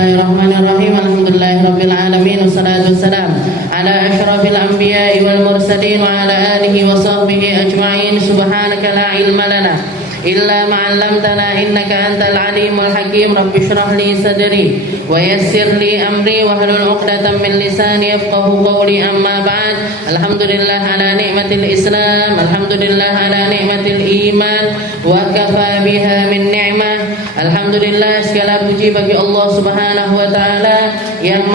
Bismillahirrahmanirrahim. Alhamdulillahirabbil alamin wassalatu wassalam ala asyrafil anbiya'i wal mursalin wa ala alihi wa sahbihi ajma'in. Subhanaka la ilma lana illa ma 'allamtana innaka antal alimul hakim. Rabbi shrah li sadri wa yassir li amri wa hlul 'uqdatam min lisani yafqahu qawli. Amma ba'd. Alhamdulillah ala ni'matil Islam, alhamdulillah ala ni'matil iman wa kafa biha min ni'mah. Alhamdulillah, segala puji bagi Allah Subhanahu wa taala yang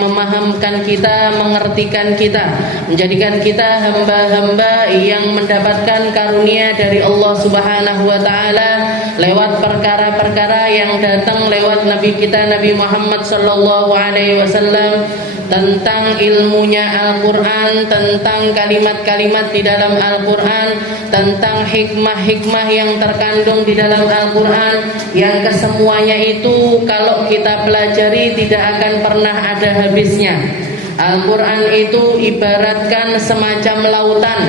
memahamkan kita, mengertikan kita, menjadikan kita hamba-hamba yang mendapatkan karunia dari Allah Subhanahu wa taala lewat perkara-perkara yang datang lewat Nabi kita Nabi Muhammad sallallahu alaihi wasallam, tentang ilmunya Al-Qur'an, tentang kalimat-kalimat di dalam Al-Qur'an, tentang hikmah-hikmah yang terkandung di dalam Al-Qur'an, yang kesemuanya itu kalau kita pelajari tidak akan pernah ada habisnya. Al-Qur'an itu ibaratkan semacam lautan.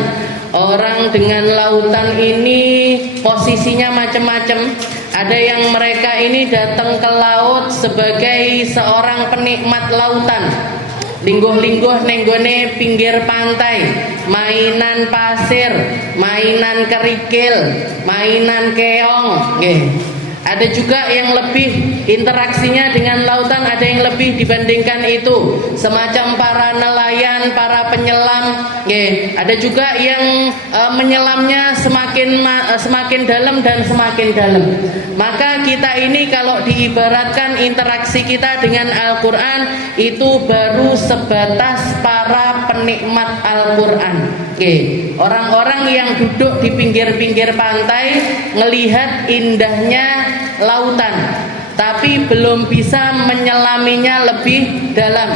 Orang dengan lautan ini posisinya macam-macam. Ada yang mereka ini datang ke laut sebagai seorang penikmat lautan, lingguh-lingguh nenggone pinggir pantai, mainan pasir, mainan kerikil, mainan keong, Ada juga yang lebih interaksinya dengan lautan, ada yang lebih dibandingkan itu, semacam para nelayan, para penyelam, Ada juga yang menyelamnya semakin dalam dan semakin dalam. Maka kita ini kalau diibaratkan interaksi kita dengan Al-Qur'an itu baru sebatas para penikmat Al-Qur'an. Orang-orang yang duduk di pinggir-pinggir pantai ngelihat indahnya lautan, tapi belum bisa menyelaminya lebih dalam.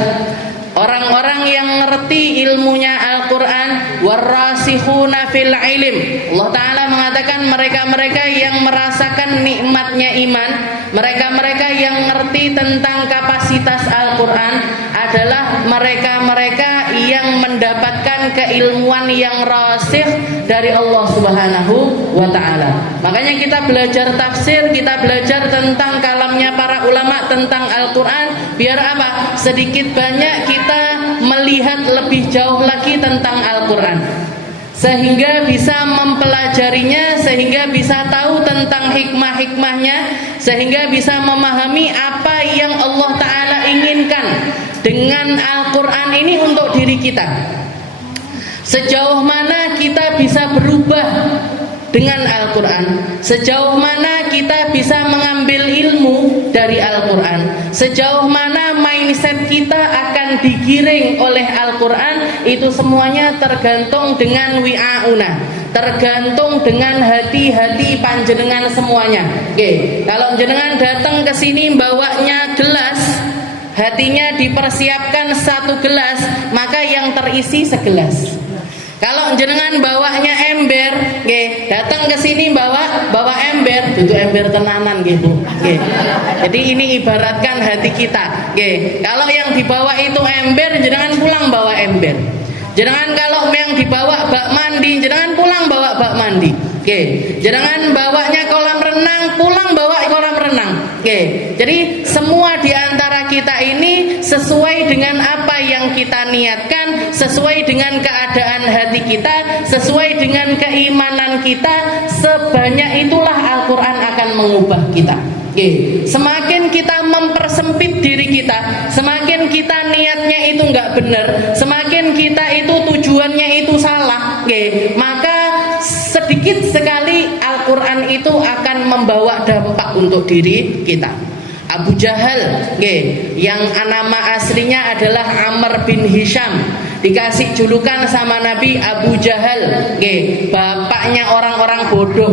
Orang-orang yang ngerti ilmunya Al-Qur'an, warasikhuna fil ilm, Allah Ta'ala mengatakan mereka-mereka yang merasakan nikmatnya iman, mereka-mereka yang ngerti tentang kapasitas Al-Qur'an adalah mereka-mereka yang mendapatkan keilmuan yang rasikh dari Allah Subhanahu wa Ta'ala. Makanya kita belajar tafsir, kita belajar tentang kalamnya para ulama tentang Al-Qur'an, biar apa? Sedikit banyak kita melihat lebih jauh lagi tentang Al-Qur'an, sehingga bisa mempelajarinya, sehingga bisa tahu tentang hikmah-hikmahnya, sehingga bisa memahami apa yang Allah Ta'ala inginkan dengan Al-Qur'an ini untuk diri kita. Sejauh mana kita bisa berubah dengan Al-Qur'an, sejauh mana kita bisa mengambil ilmu dari Al-Qur'an, sejauh mana mindset kita akan digiring oleh Al-Qur'an, itu semuanya tergantung dengan wi'auna, tergantung dengan hati-hati panjenengan semuanya. Kalau jenengan datang ke sini bawanya gelas, hatinya dipersiapkan satu gelas, maka yang terisi segelas. Kalau jenengan bawanya ember, datang ke sini bawa ember, itu ember tenanan gitu. Jadi ini ibaratkan hati kita. Kalau yang dibawa itu ember, jenengan pulang bawa ember. Jenengan kalau yang dibawa bak mandi, jenengan pulang bawa bak mandi. Jenengan bawanya kolam renang, pulang bawa kolam renang. Jadi semua di antara kita ini sesuai dengan apa yang kita niatkan, sesuai dengan keadaan hati kita, sesuai dengan keimanan kita, sebanyak itulah Al-Qur'an akan mengubah kita. Semakin kita mempersempit diri kita, semakin kita niatnya itu enggak benar, semakin kita itu tujuannya itu salah, maka sedikit sekali Al-Qur'an itu akan membawa dampak untuk diri kita. Abu Jahal, yang nama aslinya adalah Amr bin Hisham, dikasih julukan sama Nabi Abu Jahal, bapaknya orang-orang bodoh.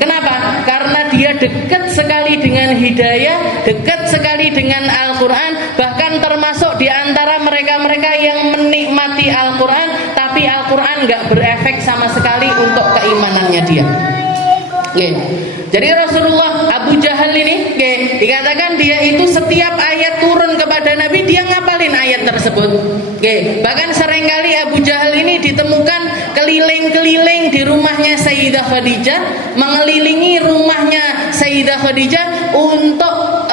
Kenapa? Karena dia dekat sekali dengan hidayah, dekat sekali dengan Al-Qur'an, bahkan termasuk di antara mereka-mereka yang menikmati Al-Qur'an, tapi Al-Qur'an nggak berefek sama sekali untuk keimanannya dia. Jadi Rasulullah, Abu Jahal ini dikatakan dia itu setiap ayat turun kepada Nabi dia ngapalin ayat tersebut. Bahkan seringkali Abu Jahal ini ditemukan keliling-keliling di rumahnya Sayyidah Khadijah, mengelilingi rumahnya Sayyidah Khadijah untuk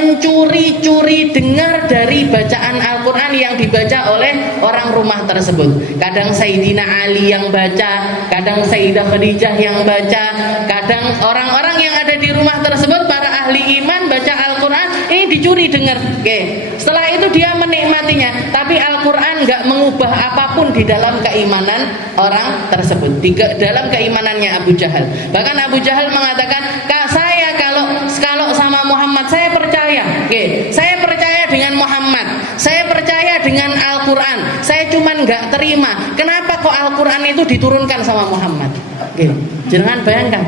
mencuri-curi dengar dari bacaan Al-Quran yang dibaca oleh orang rumah tersebut. Kadang Sayyidina Ali yang baca, kadang Sayyidah Khadijah yang baca, kadang orang-orang yang ada di rumah tersebut, para ahli iman baca Al-Quran, ini dicuri dengar. Oke. Setelah itu dia menikmatinya, tapi Al-Quran nggak mengubah apapun di dalam keimanan orang tersebut, di dalam keimanannya Abu Jahal. Bahkan Abu Jahal mengatakan, saya kalau sama Muhammad saya percaya, saya percaya dengan Muhammad, saya percaya dengan Al-Quran, saya cuman nggak terima kenapa kok Al-Quran itu diturunkan sama Muhammad. Jangan bayangkan,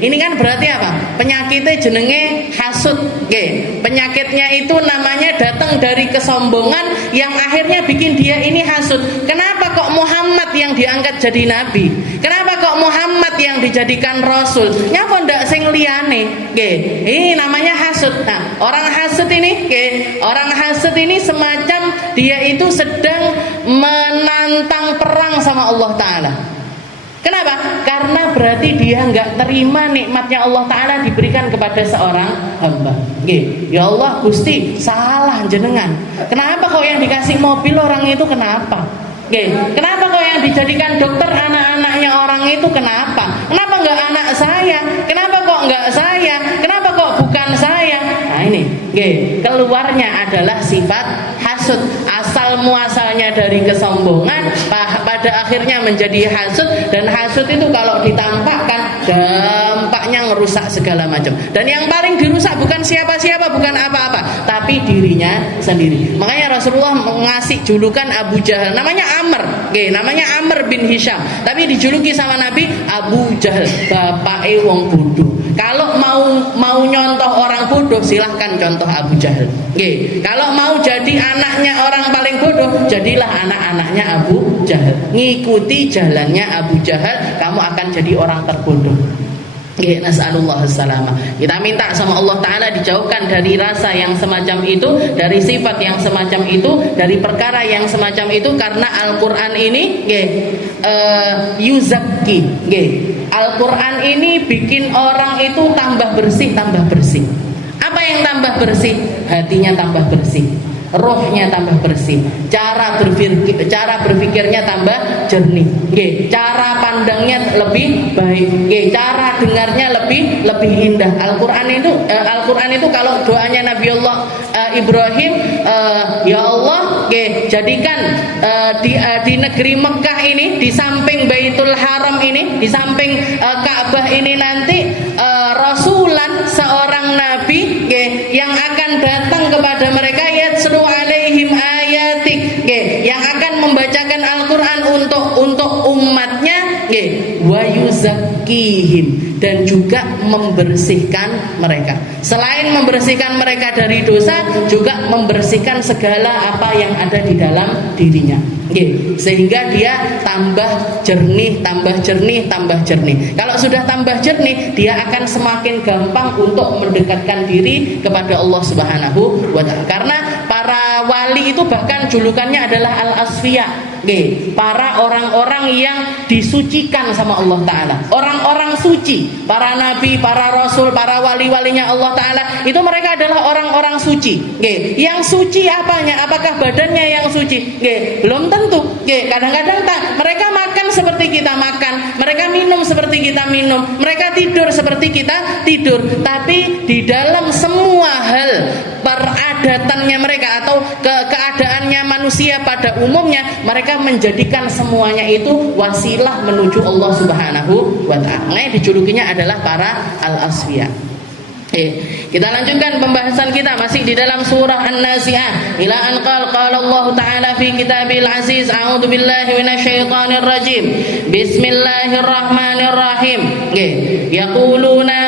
ini kan berarti apa? Penyakitnya jenenge hasud. Penyakitnya itu namanya datang dari kesombongan yang akhirnya bikin dia ini hasud. Kenapa kok Muhammad yang diangkat jadi nabi? Kenapa kok Muhammad yang dijadikan rasul? Nyapa ndak sing liyane? Ini namanya hasud. Nah, orang hasud ini semacam dia itu sedang menantang perang sama Allah Ta'ala. Kenapa? Karena berarti dia nggak terima nikmatnya Allah Ta'ala diberikan kepada seorang hamba. Ya Allah, Gusti, salah jenengan. Kenapa kok yang dikasih mobil orang itu kenapa? Kenapa kok yang dijadikan dokter anak-anaknya orang itu kenapa? Kenapa nggak anak saya? Kenapa kok nggak saya? Kenapa kok bukan saya? Nah ini, keluarnya adalah sifat hasud. Asal muasalnya dari kesombongan, pada akhirnya menjadi hasud. Dan hasud itu kalau ditampakkan, dampaknya ngerusak segala macam. Dan yang paling dirusak bukan siapa-siapa, bukan apa-apa, tapi dirinya sendiri. Makanya Rasulullah mengasih julukan Abu Jahal, namanya Amr bin Hisham, tapi dijuluki sama Nabi Abu Jahal, bapake wong bodoh. Kalau mau nyontoh orang bodoh, silahkan contoh Abu Jahal. Kalau mau jadi anaknya orang paling bodoh, jadilah anak-anaknya Abu Jahal. Ngikuti jalannya Abu Jahal, kamu akan jadi orang terbodoh. Nas'alullah as-salamah. Kita minta sama Allah Ta'ala dijauhkan dari rasa yang semacam itu, dari sifat yang semacam itu, dari perkara yang semacam itu. Karena Al-Quran ini yuzakki. Al-Quran ini bikin orang itu tambah bersih. Apa yang tambah bersih? Hatinya tambah bersih, rohnya tambah bersih, cara berpikirnya tambah jernih, cara pandangnya lebih baik, cara dengarnya lebih indah. Al-Quran itu kalau doanya Nabi Allah Ibrahim, ya Allah, jadikan di negeri Mekah ini, di samping Baitul Haram ini, di samping Ka'bah ini nanti rasulan, seorang nabi yang akan datang kepada mereka, yatslu alaihim ayatik, yang akan membacakan Al-Quran untuk umatnya, wa yuzakkihim, dan juga membersihkan mereka. Selain membersihkan mereka dari dosa, juga membersihkan segala apa yang ada di dalam dirinya, sehingga dia tambah jernih. Kalau sudah tambah jernih, dia akan semakin gampang untuk mendekatkan diri kepada Allah Subhanahu wa Ta'ala. Karena para wali itu bahkan julukannya adalah al-asfiya, para orang-orang yang disucikan sama Allah Ta'ala, orang-orang suci. Para nabi, para rasul, para wali-walinya Allah Ta'ala, itu mereka adalah orang-orang suci. Yang suci apanya? Apakah badannya yang suci? Belum tentu. Kadang-kadang mereka makan seperti kita makan, mereka minum seperti kita minum, mereka tidur seperti kita tidur. Tapi di dalam semua hal peradatannya mereka atau keadaannya manusia pada umumnya, mereka menjadikan semuanya itu wasilah menuju Allah Subhanahu wa Ta'ala. Dijulukinya adalah para al-asfiya. Kita lanjutkan pembahasan kita masih di dalam surah An-Nazi'ah. Ila an qala Allah Ta'ala fi kitabil aziz, a'udzu billahi minasyaitonir rajim. Bismillahirrahmanirrahim. Yaquluna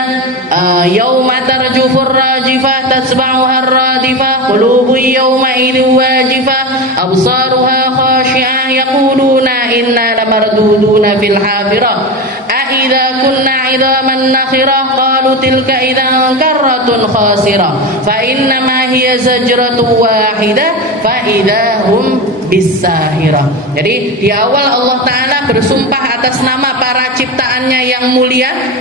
yauma tarjufur rajifah tatba'uha ar-radifah qulubu yawma idzin wajifah absaruha khashi'ah yaquluna inna lamarduduna fil hafirah a idza kunna 'idhaman nakhirah qalu tilka idzan karratun khasirah fa inna ma hiya zajratun wahidah fa idahum bisahirah. Jadi di awal Allah Ta'ala bersumpah atas nama para ciptaannya yang mulia.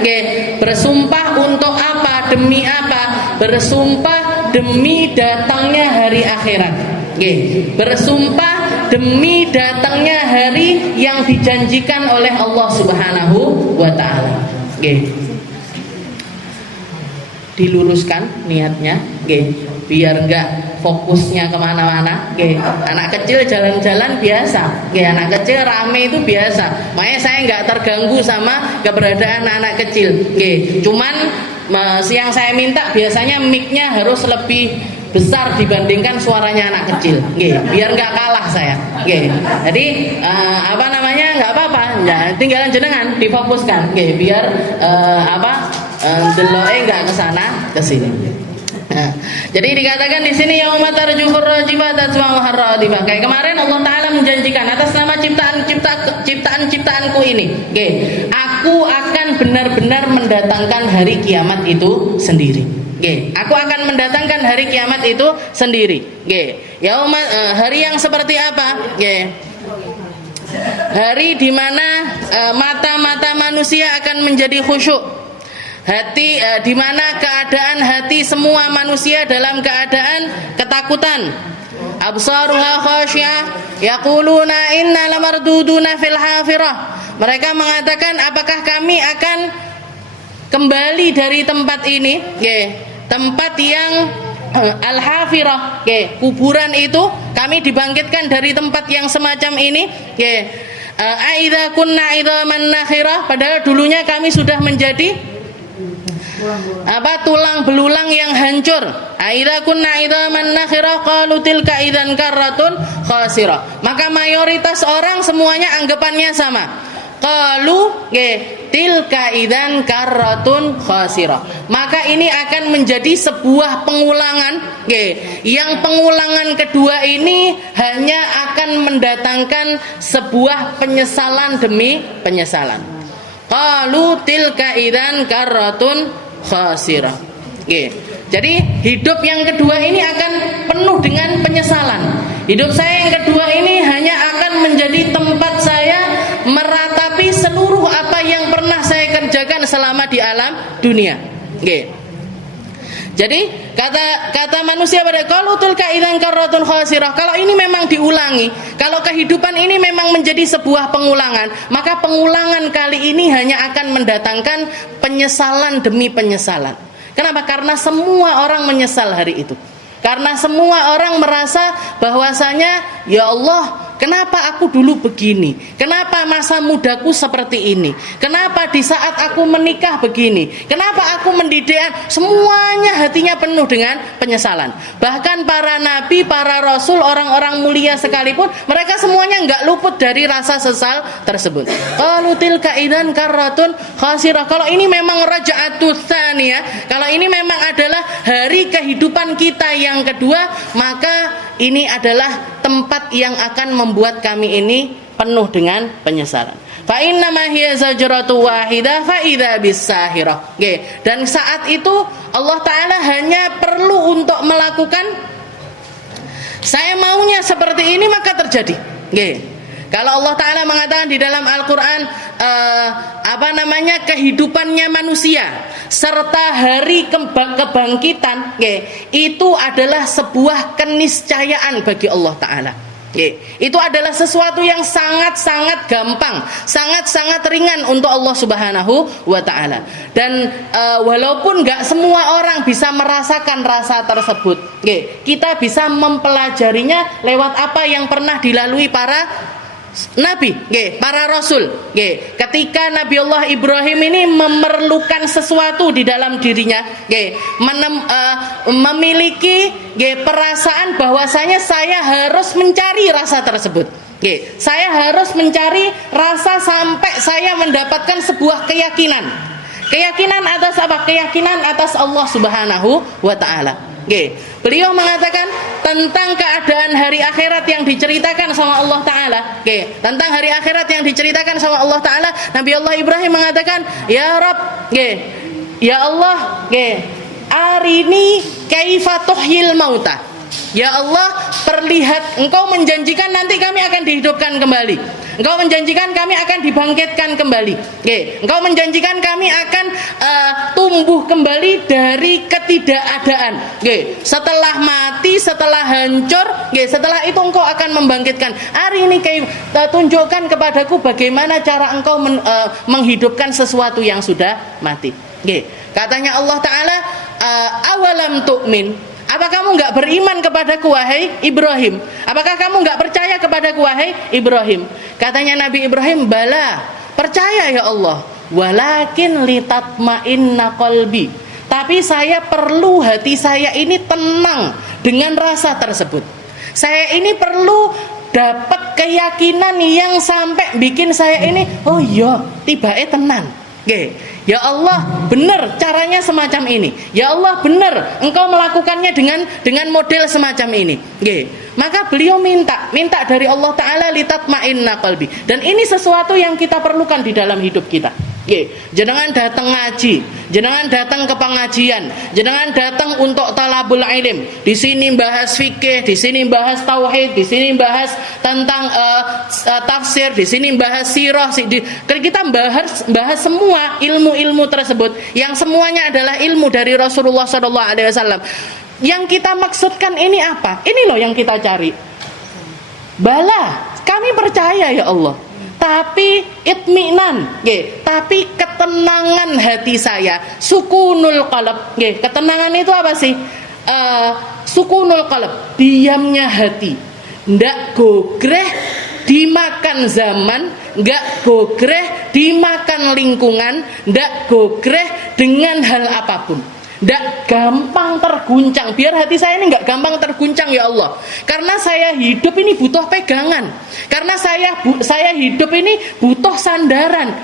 Bersumpah untuk apa? Demi apa? Bersumpah demi datangnya hari akhirat. Nggih, bersumpah demi datangnya hari yang dijanjikan oleh Allah Subhanahu wa taala. Nggih. Diluruskan niatnya, nggih, biar enggak fokusnya kemana-mana. Nggih, anak kecil jalan-jalan biasa, nggih, anak kecil rame itu biasa. Makanya saya enggak terganggu sama keberadaan anak kecil. Nggih, cuman yang saya minta biasanya mic-nya harus lebih besar dibandingkan suaranya anak kecil, nggih, biar nggak kalah saya, nggih. Jadi nggak apa-apa, ya, tinggalan jenengan difokuskan, nggih, biar deloke nggak kesana kesini. Nah, jadi dikatakan di sini yauma tarjufur rajifah tasma'uhar radifah. Kayak kemarin Allah Taala menjanjikan atas nama ciptaan-ciptaanku ini, nggih, aku akan benar-benar mendatangkan hari kiamat itu sendiri. Nggih, aku akan mendatangkan hari kiamat itu sendiri. Nggih. Hari yang seperti apa? Nggih. Hari di mana mata-mata manusia akan menjadi khusyuk. Hati di mana keadaan hati semua manusia dalam keadaan ketakutan. Absaruha khasyah yaquluna inna lamarduduna fil hafirah. Mereka mengatakan apakah kami akan kembali dari tempat ini, tempat yang al-hafirah, kuburan itu kami dibangkitkan dari tempat yang semacam ini, aidza kunna idzaman nakhirah, padahal dulunya kami sudah menjadi tulang belulang yang hancur. Aidza kunna idzaman nakhirah qalu tilka idzan karratun khasirah. Maka mayoritas orang semuanya anggapannya sama. Qalu tilka idzan karratun khasirah. Maka ini akan menjadi sebuah pengulangan, yang pengulangan kedua ini hanya akan mendatangkan sebuah penyesalan demi penyesalan. Qalu tilka idzan karratun khasirah. Jadi hidup yang kedua ini akan penuh dengan penyesalan. Hidup saya yang kedua ini hanya akan menjadi tempat saya meratapi seluruh apa yang pernah saya kerjakan selama di alam dunia. Jadi kata manusia pada qalu tilka idzan karratun khasirah. Kalau ini memang diulangi, kalau kehidupan ini memang menjadi sebuah pengulangan, maka pengulangan kali ini hanya akan mendatangkan penyesalan demi penyesalan. Kenapa? Karena semua orang menyesal hari itu. Karena semua orang merasa bahwasanya ya Allah, kenapa aku dulu begini? Kenapa masa mudaku seperti ini? Kenapa di saat aku menikah begini? Kenapa aku mendidik? Semuanya hatinya penuh dengan penyesalan. Bahkan para nabi, para rasul, orang-orang mulia sekalipun, mereka semuanya enggak luput dari rasa sesal tersebut. Qalu tilka idzan karratun khasirah. Kalau ini memang raja'atus tsaniyah, kalau ini memang adalah hari kehidupan kita yang kedua, maka ini adalah tempat yang akan membuat kami ini penuh dengan penyesalan. Fa inna ma hiya zajratu wahidah fa idza bisahirah. Dan saat itu Allah Taala hanya perlu untuk melakukan saya maunya seperti ini maka terjadi. Kalau Allah Ta'ala mengatakan di dalam Al-Quran kehidupannya manusia serta hari kebangkitan, itu adalah sebuah keniscayaan bagi Allah Ta'ala. Itu adalah sesuatu yang sangat-sangat gampang, sangat-sangat ringan untuk Allah Subhanahu wa Ta'ala. Dan walaupun gak semua orang bisa merasakan rasa tersebut, kita bisa mempelajarinya lewat apa yang pernah dilalui para Nabi, para Rasul. Ketika Nabi Allah Ibrahim ini memerlukan sesuatu di dalam dirinya, memiliki perasaan bahwasanya saya harus mencari rasa tersebut. Saya harus mencari rasa sampai saya mendapatkan sebuah keyakinan. Keyakinan atas apa? Keyakinan atas Allah Subhanahu wa Ta'ala. Beliau mengatakan tentang keadaan hari akhirat yang diceritakan sama Allah Ta'ala. Tentang hari akhirat yang diceritakan sama Allah Ta'ala, Nabi Allah Ibrahim mengatakan, ya Rabb, ya Allah, arini kaifa tuhyil mauta. Ya Allah, perlihat, Engkau menjanjikan nanti kami akan dihidupkan kembali. Engkau menjanjikan kami akan dibangkitkan kembali. Engkau menjanjikan kami akan tumbuh kembali dari ketidakadaan. Setelah mati, setelah hancur, setelah itu Engkau akan membangkitkan. Hari ini tunjukkan kepadaku bagaimana cara Engkau menghidupkan sesuatu yang sudah mati. Katanya Allah Ta'ala, awalam tu'min, apa kamu nggak beriman kepadaku wahai Ibrahim? Apakah kamu nggak percaya kepadaku wahai Ibrahim? Katanya Nabi Ibrahim, bala, percaya ya Allah. Walakin litatma'inna qalbi, tapi saya perlu hati saya ini tenang dengan rasa tersebut. Saya ini perlu dapat keyakinan yang sampai bikin saya ini, oh iya, tiba-tiba tenang. Ya Allah, benar caranya semacam ini. Ya Allah, benar Engkau melakukannya dengan model semacam ini. Maka beliau minta dari Allah Ta'ala litatma'inna qalbi. Dan ini sesuatu yang kita perlukan di dalam hidup kita. Jenengan datang ngaji, jenengan datang ke pengajian, jenengan datang untuk talabul ilm. Di sini bahas fikih, di sini bahas tauhid, di sini bahas tentang tafsir, di sini bahas sirah. Kita bahas semua ilmu-ilmu tersebut yang semuanya adalah ilmu dari Rasulullah SAW. Yang kita maksudkan ini apa? Ini loh yang kita cari. Bala, kami percaya ya Allah. Tapi itminan, tapi ketenangan hati saya, sukunul qalb. Ketenangan itu apa sih? Sukunul qalb, diamnya hati. Ndak gogreh dimakan zaman, nggak gogreh dimakan lingkungan, ndak gogreh dengan hal apapun. Nggak gampang terguncang. Biar hati saya ini nggak gampang terguncang ya Allah. Karena saya hidup ini butuh pegangan. Karena saya hidup ini butuh sandaran.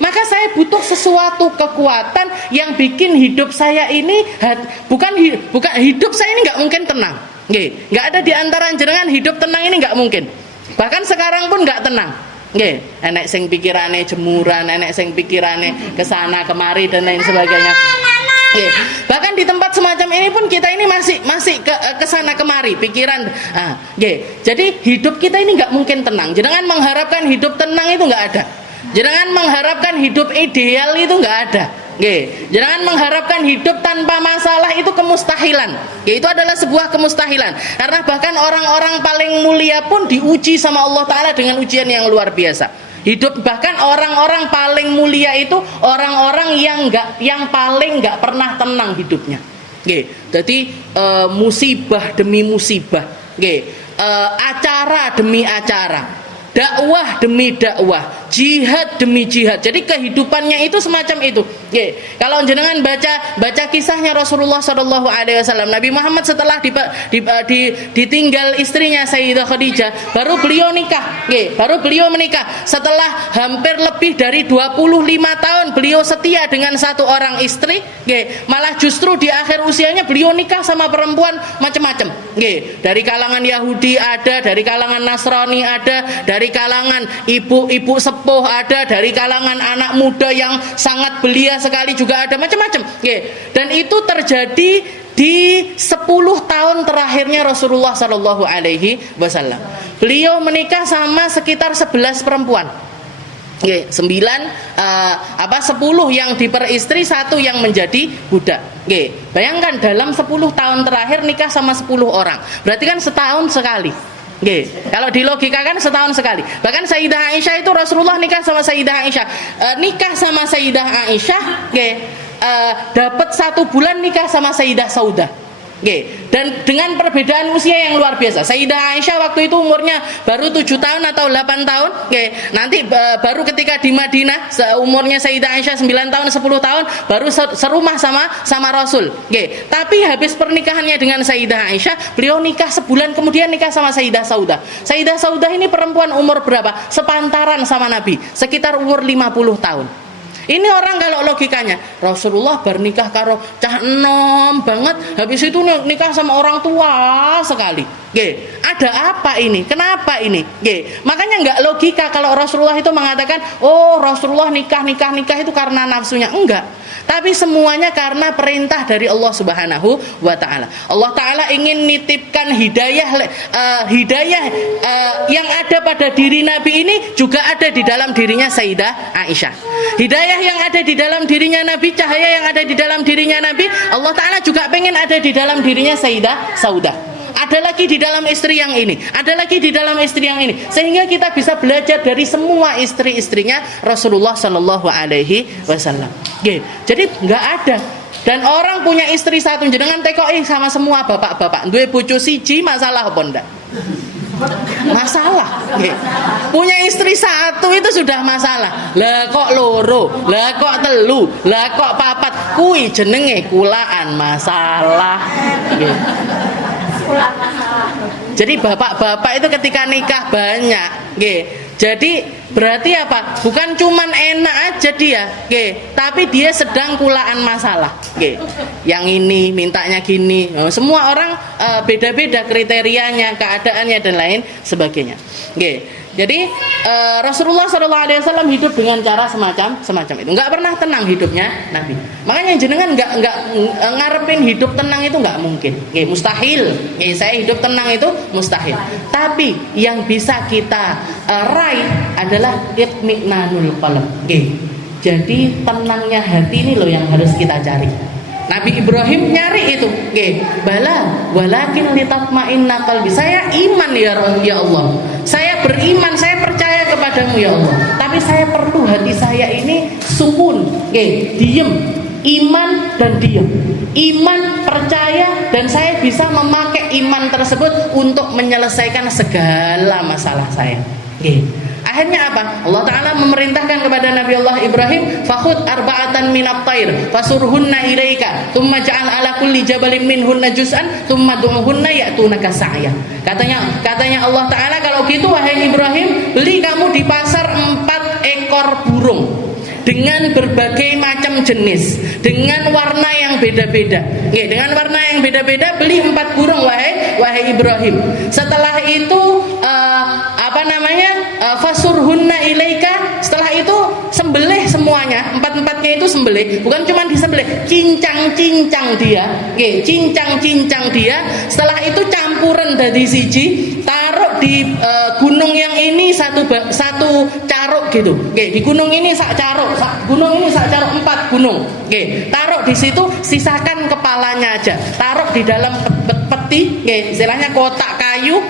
Maka saya butuh sesuatu kekuatan yang bikin hidup saya ini bukan hidup saya ini nggak mungkin tenang. Nggak ada di antara jenengan hidup tenang ini nggak mungkin. Bahkan sekarang pun nggak tenang. Enek sing pikirane jemuran, enek sing pikirane kesana kemari dan lain sebagainya. Bahkan di tempat semacam ini pun kita ini masih ke sana kemari pikiran. Jadi hidup kita ini nggak mungkin tenang. Jangan mengharapkan hidup tenang itu nggak ada. Jangan mengharapkan hidup ideal itu nggak ada. Jangan mengharapkan hidup tanpa masalah, itu kemustahilan. Itu adalah sebuah kemustahilan. Karena bahkan orang-orang paling mulia pun diuji sama Allah Ta'ala dengan ujian yang luar biasa. Hidup bahkan orang-orang paling mulia itu orang-orang yang paling nggak pernah tenang hidupnya. Jadi musibah demi musibah, acara demi acara, dakwah demi dakwah, jihad demi jihad. Jadi kehidupannya itu semacam itu. Kalau jenengan baca kisahnya Rasulullah SAW, Nabi Muhammad setelah ditinggal istrinya Sayyidah Khadijah, baru beliau nikah. Baru beliau menikah setelah hampir lebih dari 25 tahun beliau setia dengan satu orang istri. Malah justru di akhir usianya beliau nikah sama perempuan macam-macam. Dari kalangan Yahudi ada, dari kalangan Nasrani ada, dari kalangan ibu-ibu sepuh ada, dari kalangan anak muda yang sangat belia sekali juga ada, macam-macam. Dan itu terjadi di 10 tahun terakhirnya Rasulullah SAW. Beliau menikah sama sekitar 11 perempuan. 10 yang diperistri, 1 yang menjadi budak. Bayangkan dalam 10 tahun terakhir nikah sama 10 orang. Berarti kan setahun sekali. Kalau dilogikakan setahun sekali. Bahkan Sayyidah Aisyah itu Rasulullah nikah sama Sayyidah Aisyah. Nikah sama Sayyidah Aisyah, dapat 1 bulan nikah sama Sayyidah Saudah. Dan dengan perbedaan usia yang luar biasa. Sayyidah Aisyah waktu itu umurnya baru 7 tahun atau 8 tahun. Nanti baru ketika di Madinah umurnya Sayyidah Aisyah 9 tahun 10 tahun baru serumah sama Rasul. Tapi habis pernikahannya dengan Sayyidah Aisyah, beliau nikah sebulan kemudian nikah sama Sayyidah Saudah. Sayyidah Saudah ini perempuan umur berapa? Sepantaran sama Nabi, sekitar umur 50 tahun. Ini orang kalau logikanya, Rasulullah bernikah karo cah enom banget, habis itu nikah sama orang tua sekali. Nggih, ada apa ini? Kenapa ini? Nggih, makanya nggak logika kalau Rasulullah itu mengatakan, oh Rasulullah nikah itu karena nafsunya. Enggak. Tapi semuanya karena perintah dari Allah Subhanahu wa taala. Allah taala ingin nitipkan hidayah yang ada pada diri Nabi ini juga ada di dalam dirinya Sayyidah Aisyah. Hidayah yang ada di dalam dirinya Nabi, cahaya yang ada di dalam dirinya Nabi, Allah taala juga pengen ada di dalam dirinya Sayyidah Saudah. Ada lagi di dalam istri yang ini, ada lagi di dalam istri yang ini, sehingga kita bisa belajar dari semua istri-istrinya Rasulullah Shallallahu Alaihi Wasallam. Jadi nggak ada. Dan orang punya istri satu, jenengan tekoi sama semua bapak-bapak, duwe bojo siji masalah apa ndak? Masalah. Punya istri satu itu sudah masalah. Lah kok loro, lah kok telu, lah kok papat, kui jenenge kulaan masalah. Jadi bapak-bapak itu ketika nikah banyak, jadi berarti apa? Bukan cuman enak aja dia, tapi dia sedang kulaan masalah. Yang ini mintanya gini, semua orang beda-beda kriterianya, keadaannya dan lain sebagainya. Jadi Rasulullah SAW hidup dengan cara semacam itu, nggak pernah tenang hidupnya Nabi. Makanya jenengan nggak ngarepin hidup tenang itu nggak mungkin, mustahil. Saya hidup tenang itu mustahil. Tapi yang bisa kita raih adalah itminanul qalb. Jadi tenangnya hati ini loh yang harus kita cari. Nabi Ibrahim nyari itu, bala walakin litatma'inna qalbi. Saya iman ya Allah. Saya beriman, saya percaya kepadamu ya Allah. Tapi saya perlu hati saya ini sukun, diem, iman dan diem. Iman, percaya, dan saya bisa memakai iman tersebut untuk menyelesaikan segala masalah saya. Akhirnya apa? Allah Ta'ala memerintahkan kepada Nabi Allah Ibrahim, fakhud arba'atan minat tair fasurhunna ilaika thumma ja'al ala kulli jabalin minhunna juz'an thumma du'uhunna ya'tunaka sa'ya. Katanya Allah Ta'ala, kalau gitu wahai Ibrahim, beli kamu di pasar 4 ekor burung dengan berbagai macam jenis, dengan warna yang beda-beda. Dengan warna yang beda-beda, beli 4 burung wahai Ibrahim. Setelah itu fasurhunna ilaika, setelah itu sembelih semuanya, 4-4-nya itu sembelih, bukan cuma disembelih, cincang-cincang dia, cincang-cincang dia. Setelah itu campuran dari siji, taruh di gunung yang ini satu caruk gitu. Di gunung ini sak caruk, gunung ini sak caruk, 4 gunung. Taruh di situ, sisakan kepalanya aja. Taruh di dalam peti, istilahnya kotak kayu,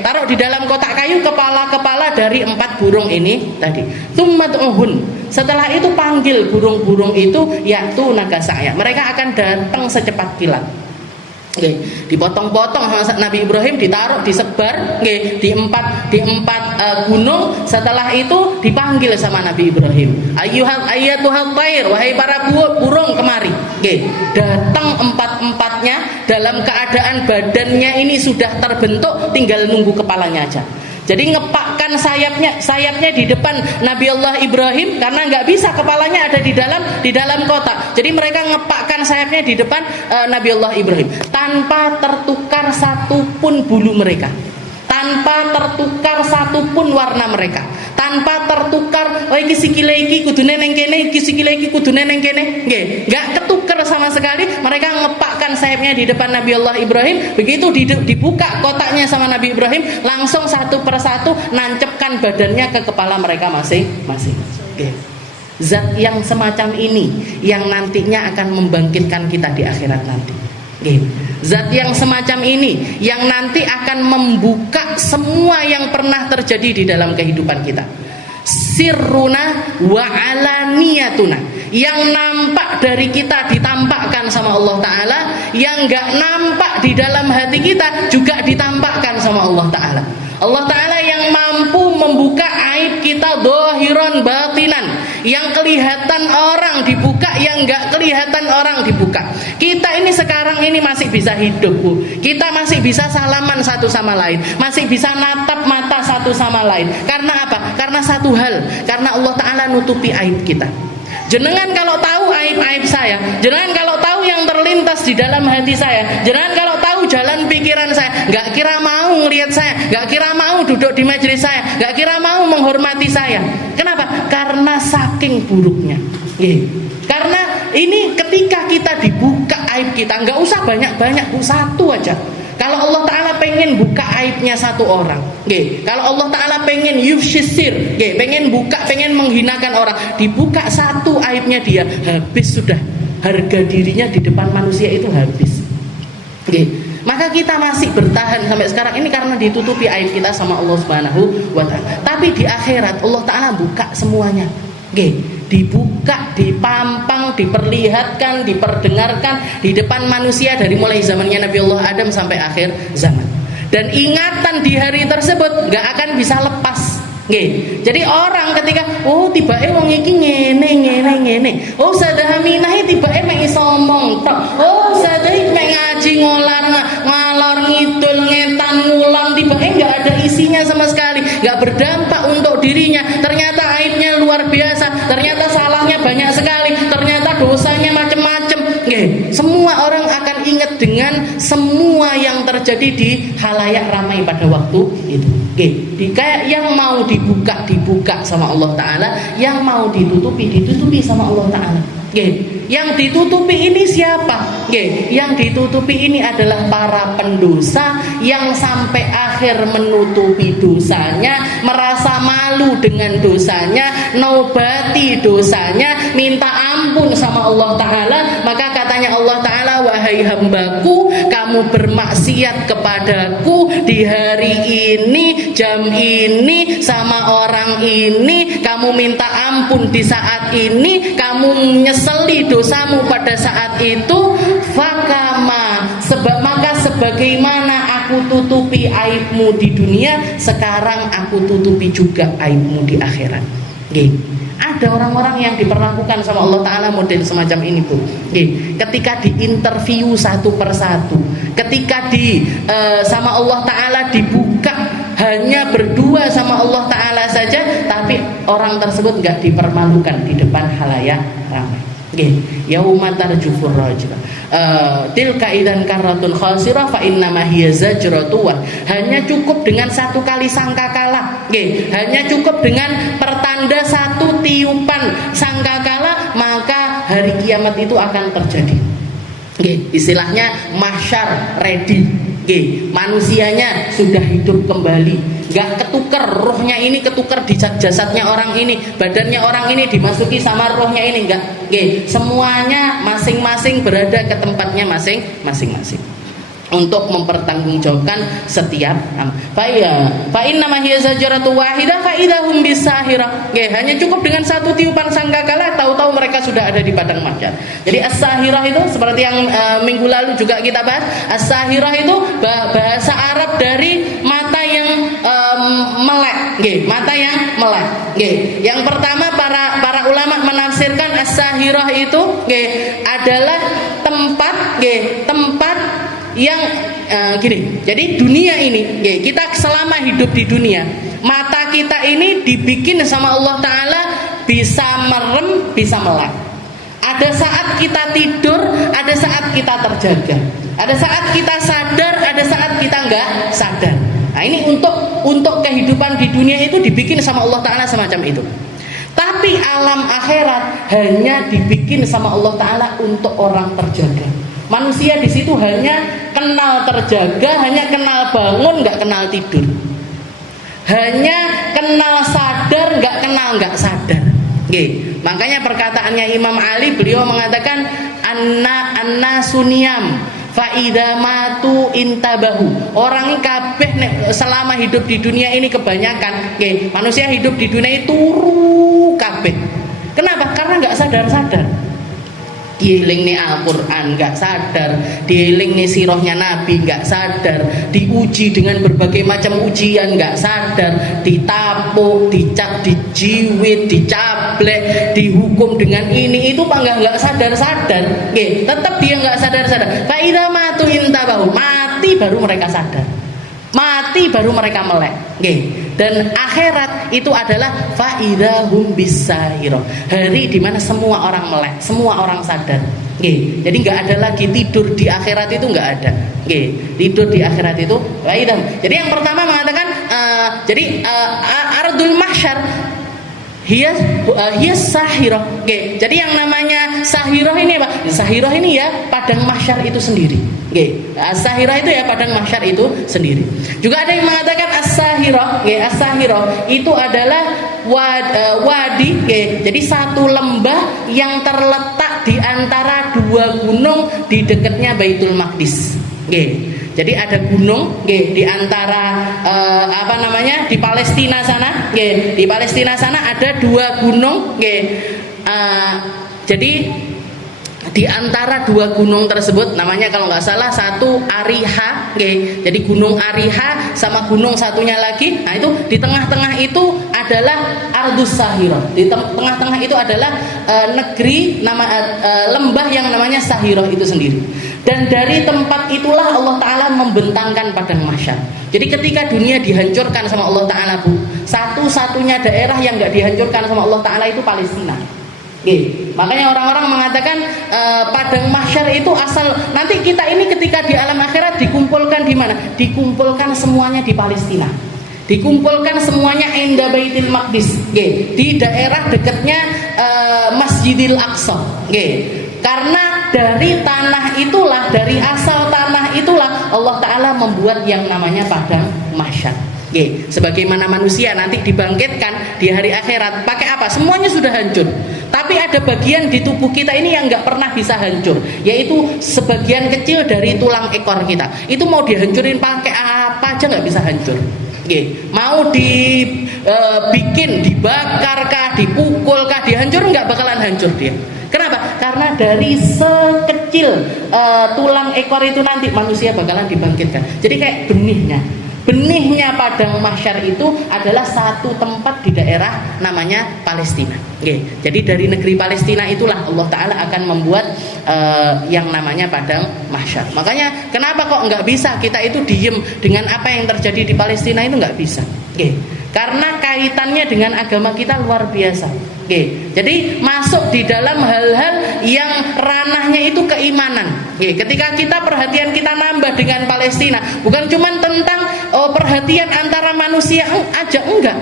taruh di dalam kotak kayu kepala-kepala dari 4 burung ini tadi. Tsummad'uhun. Setelah itu panggil burung-burung itu, ya'tunaka sa'ya. Mereka akan datang secepat kilat. Dipotong-potong sama Nabi Ibrahim, ditaruh, disebar di empat gunung. Setelah itu dipanggil sama Nabi Ibrahim, ayyatuhal thair, wahai para burung kemari. Datang 4-4-nya dalam keadaan badannya ini sudah terbentuk, tinggal nunggu kepalanya aja. Jadi ngepakkan sayapnya di depan Nabi Allah Ibrahim, karena nggak bisa, kepalanya ada di dalam kotak. Jadi mereka ngepakkan sayapnya di depan Nabi Allah Ibrahim, tanpa tertukar satupun bulu mereka, tanpa tertukar satupun warna mereka, tanpa tertukar iki sikile iki kudune neng kene, iki sikile iki kudune neng kene, nggak ketukar sama sekali. Mereka ngepakkan sayapnya di depan Nabi Allah Ibrahim. Begitu dibuka kotaknya sama Nabi Ibrahim, langsung satu persatu nancepkan badannya ke kepala mereka masing-masing. Zat yang semacam ini yang nantinya akan membangkitkan kita di akhirat nanti. Zat yang semacam ini yang nanti akan membuka semua yang pernah terjadi di dalam kehidupan kita. Sirruna wa alaniyatuna, yang nampak dari kita ditampakkan sama Allah Ta'ala, yang gak nampak di dalam hati kita juga ditampakkan sama Allah Ta'ala. Allah Ta'ala yang mampu membuka aib kita dohiron batinan, yang kelihatan orang dibuka, yang gak kelihatan orang dibuka. Kita ini sekarang ini masih bisa hidup, Bu. Kita masih bisa salaman satu sama lain, masih bisa natap mata satu sama lain. Karena apa? Karena satu hal, karena Allah Ta'ala nutupi aib kita. Jenengan kalau tahu aib-aib saya, jenengan kalau tahu yang terlintas di dalam hati saya, jenengan kalau tahu jalan pikiran saya, nggak kira mau ngelihat saya, nggak kira mau duduk di majelis saya, nggak kira mau menghormati saya. Kenapa? Karena saking buruknya. Karena ini ketika kita dibuka aib kita, nggak usah banyak-banyak, satu aja. Kalau Allah Ta'ala pengen buka aibnya satu orang, kalau Allah Ta'ala pengen yufshisir, pengen buka, pengen menghinakan orang, dibuka satu aibnya dia, habis sudah. Harga dirinya di depan manusia itu habis. Maka kita masih bertahan sampai sekarang ini karena ditutupi aib kita sama Allah Subhanahu wa Ta'ala. Tapi di akhirat Allah Ta'ala buka semuanya. Dibuka, dipampang, diperlihatkan, diperdengarkan di depan manusia dari mulai zamannya Nabi Allah Adam sampai akhir zaman. Dan ingatan di hari tersebut gak akan bisa lepas. Jadi orang ketika tiba-tiba wong iki ngene. Sadah Aminah tiba-tiba mek iso ngomong tok. Sadah mek ngaji ngalor ngidul ngetan ngulang tiba-tiba enggak ada isinya sama sekali, enggak berdampak untuk dirinya. Ternyata aibnya luar biasa, ternyata salahnya banyak sekali, ternyata dosanya macam-macam. Semua orang akan ingat dengan semua yang terjadi di halayak ramai pada waktu itu. Kayak yang mau dibuka sama Allah Ta'ala, yang mau ditutupi sama Allah Ta'ala. Yang ditutupi ini siapa? Yang ditutupi ini adalah para pendosa yang sampai akhir menutupi dosanya, merasa malu dengan dosanya, naubati dosanya, minta ampun sama Allah Ta'ala. Maka katanya Allah Ta'ala, wahai hambaku, kamu bermaksiat kepadaku di hari ini, jam ini, sama orang ini, kamu minta ampun di saat ini, kamu menyesali dosamu pada saat itu, maka sebagaimana aku tutupi aibmu di dunia, sekarang aku tutupi juga aibmu di akhirat. Ada orang-orang yang diperlakukan sama Allah Ta'ala model semacam ini tuh. Ketika diinterview satu persatu, ketika sama Allah Ta'ala dibuka, hanya berdua sama Allah Ta'ala saja, tapi orang tersebut nggak dipermalukan di depan halayak ramai. Yauma tarjufur rajul tilka idzan karratun khasirah fa innama hiya zajratun. Hanya cukup dengan satu kali sangkakala, hanya cukup dengan pertanda satu tiupan sangkakala, maka hari kiamat itu akan terjadi. Istilahnya mahsyar ready. Manusianya sudah hidup kembali, gak ketukar, rohnya ini ketukar di jasadnya orang ini, badannya orang ini dimasuki sama rohnya ini, enggak. Semuanya masing-masing berada ke tempatnya masing-masing untuk mempertanggungjawabkan setiap amal. Fa inna ma hiya zajaratu wahidah fa idahum bisahirah. Hanya cukup dengan satu tiupan sangkakala, tahu-tahu mereka sudah ada di padang mahsyar. Jadi as-sahirah itu seperti yang minggu lalu juga kita bahas, as-sahirah itu bahasa Arab dari mata yang melek, mata yang melek. Yang pertama para ulama menafsirkan as-sahirah itu adalah tempat yang gini. Jadi dunia ini, kita selama hidup di dunia, mata kita ini dibikin sama Allah Ta'ala bisa merem, bisa melek. Ada saat kita tidur, ada saat kita terjaga, ada saat kita sadar, ada saat kita nggak sadar. Nah ini untuk kehidupan di dunia itu dibikin sama Allah Ta'ala semacam itu. Tapi alam akhirat hanya dibikin sama Allah Ta'ala untuk orang terjaga. Manusia di situ hanya kenal terjaga, hanya kenal bangun, nggak kenal tidur. Hanya kenal sadar, nggak kenal nggak sadar. Makanya perkataannya Imam Ali, beliau mengatakan anna suniyam faida matu intabahu. Orang kabeh selama hidup di dunia ini kebanyakan, manusia hidup di dunia itu turu kabeh. Kenapa? Karena nggak sadar-sadar. Dieling nih Al-Quran nggak sadar, dieling nih sirahnya Nabi nggak sadar, diuji dengan berbagai macam ujian nggak sadar, ditapuk, dicap, dijiwit, dicablek, dihukum dengan ini itu pak nggak sadar-sadar, tetap dia nggak sadar-sadar. Fa idza matu intabahu, mati baru mereka sadar. Mati baru mereka melek. Nggih. Dan akhirat itu adalah faidahum bisahirah. Hari di mana semua orang melek, semua orang sadar. Nggih. Jadi nggak ada lagi tidur di akhirat, itu nggak ada. Nggih. Tidur di akhirat itu faidah. Jadi yang pertama mengatakan ardul mahsyar hiya sahirah. Oke, jadi yang namanya sahirah ini apa? Sahirah ini ya padang mahsyar itu sendiri. Oke, sahirah itu ya padang mahsyar itu sendiri. Juga ada yang mengatakan as-sahirah. Oke, as-sahirah itu adalah wadi. Oke, jadi satu lembah yang terletak di antara dua gunung di dekatnya Baitul Maqdis. Oke. Jadi ada gunung, di antara di Palestina sana, di Palestina sana ada dua gunung, jadi di antara dua gunung tersebut namanya kalau nggak salah satu Ariha, jadi gunung Ariha sama gunung satunya lagi, nah itu di tengah-tengah itu adalah Ardus Sahirah, di tengah-tengah itu adalah negeri lembah yang namanya Sahirah itu sendiri. Dan dari tempat itulah Allah Ta'ala membentangkan padang mahsyar. Jadi ketika dunia dihancurkan sama Allah Ta'ala, Bu, satu-satunya daerah yang nggak dihancurkan sama Allah Ta'ala itu Palestina. Makanya orang-orang mengatakan padang mahsyar itu asal nanti kita ini ketika di alam akhirat dikumpulkan di mana? Dikumpulkan semuanya di Palestina. Dikumpulkan semuanya inda Baitul Maqdis, di daerah dekatnya Masjidil Aqsa. Karena dari tanah itulah, dari asal tanah itulah Allah Ta'ala membuat yang namanya padang mahsyar. Sebagaimana manusia nanti dibangkitkan di hari akhirat, pakai apa? Semuanya sudah hancur. Tapi ada bagian di tubuh kita ini yang nggak pernah bisa hancur, yaitu sebagian kecil dari tulang ekor kita. Itu mau dihancurin pakai apa aja nggak bisa hancur. Mau dibikin, dibakarkah, dipukulkah, dihancur nggak bakalan hancur dia. Kenapa? Karena dari sekecil tulang ekor itu nanti manusia bakalan dibangkitkan. Jadi kayak benihnya padang mahsyar itu adalah satu tempat di daerah namanya Palestina. Jadi dari negeri Palestina itulah Allah Ta'ala akan membuat yang namanya padang mahsyar. Makanya kenapa kok nggak bisa kita itu diem dengan apa yang terjadi di Palestina, itu nggak bisa. Karena kaitannya dengan agama kita luar biasa. Jadi masuk di dalam hal-hal yang ranahnya itu keimanan. Ketika kita perhatian kita nambah dengan Palestina, bukan cuma tentang perhatian antara manusia aja, enggak.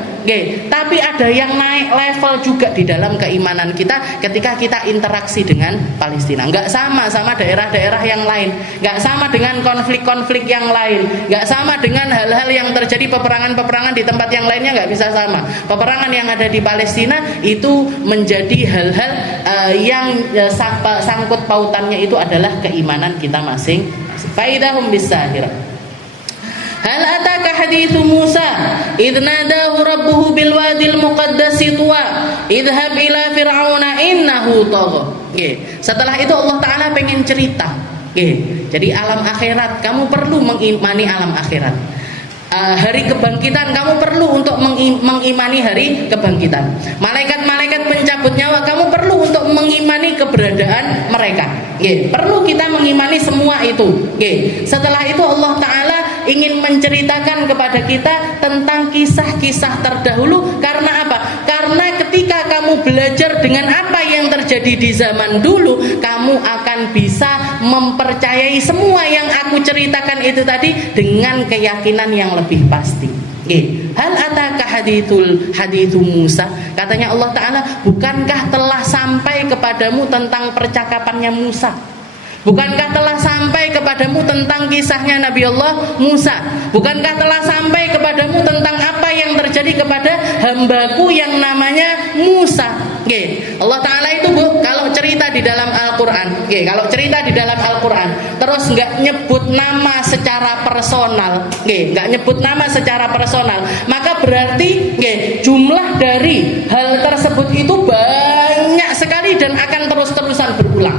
Tapi ada yang naik level juga di dalam keimanan kita ketika kita interaksi dengan Palestina. Enggak sama daerah-daerah yang lain, enggak sama dengan konflik-konflik yang lain, enggak sama dengan hal-hal yang terjadi peperangan-peperangan di tempat yang lainnya, enggak bisa sama. Peperangan yang ada di Palestina itu menjadi hal-hal yang sangkut pautannya itu adalah keimanan kita masing-masing. Faidahum bisahirah. Hal ataka hadithu Musa idh nadahu rabbuhu bil wadil muqaddasi tuwa idhhab ila fir'auna innahu tagha. Setelah itu Allah Ta'ala pengen cerita. Jadi alam akhirat, kamu perlu mengimani alam akhirat. Hari kebangkitan, kamu perlu untuk mengimani hari kebangkitan. Malaikat-malaikat pencabut nyawa, kamu perlu untuk mengimani keberadaan mereka. Perlu kita mengimani semua itu. Setelah itu Allah Ta'ala ingin menceritakan kepada kita tentang kisah-kisah terdahulu. Karena apa? Karena ketika kamu belajar dengan apa yang terjadi di zaman dulu, kamu akan bisa mempercayai semua yang aku ceritakan itu tadi dengan keyakinan yang lebih pasti. Hal ataka hadithu Musa, katanya Allah Ta'ala, bukankah telah sampai kepadamu tentang percakapannya Musa? Bukankah telah sampai kepadamu tentang kisahnya Nabi Allah Musa? Bukankah telah sampai kepadamu tentang apa yang terjadi kepada hambaku yang namanya Musa? Allah Ta'ala itu, Bu, kalau cerita di dalam Al-Quran, kalau cerita di dalam Al-Quran terus nggak nyebut nama secara personal, nggak nyebut nama secara personal, maka berarti jumlah dari hal tersebut itu banyak sekali dan akan terus-terusan berulang.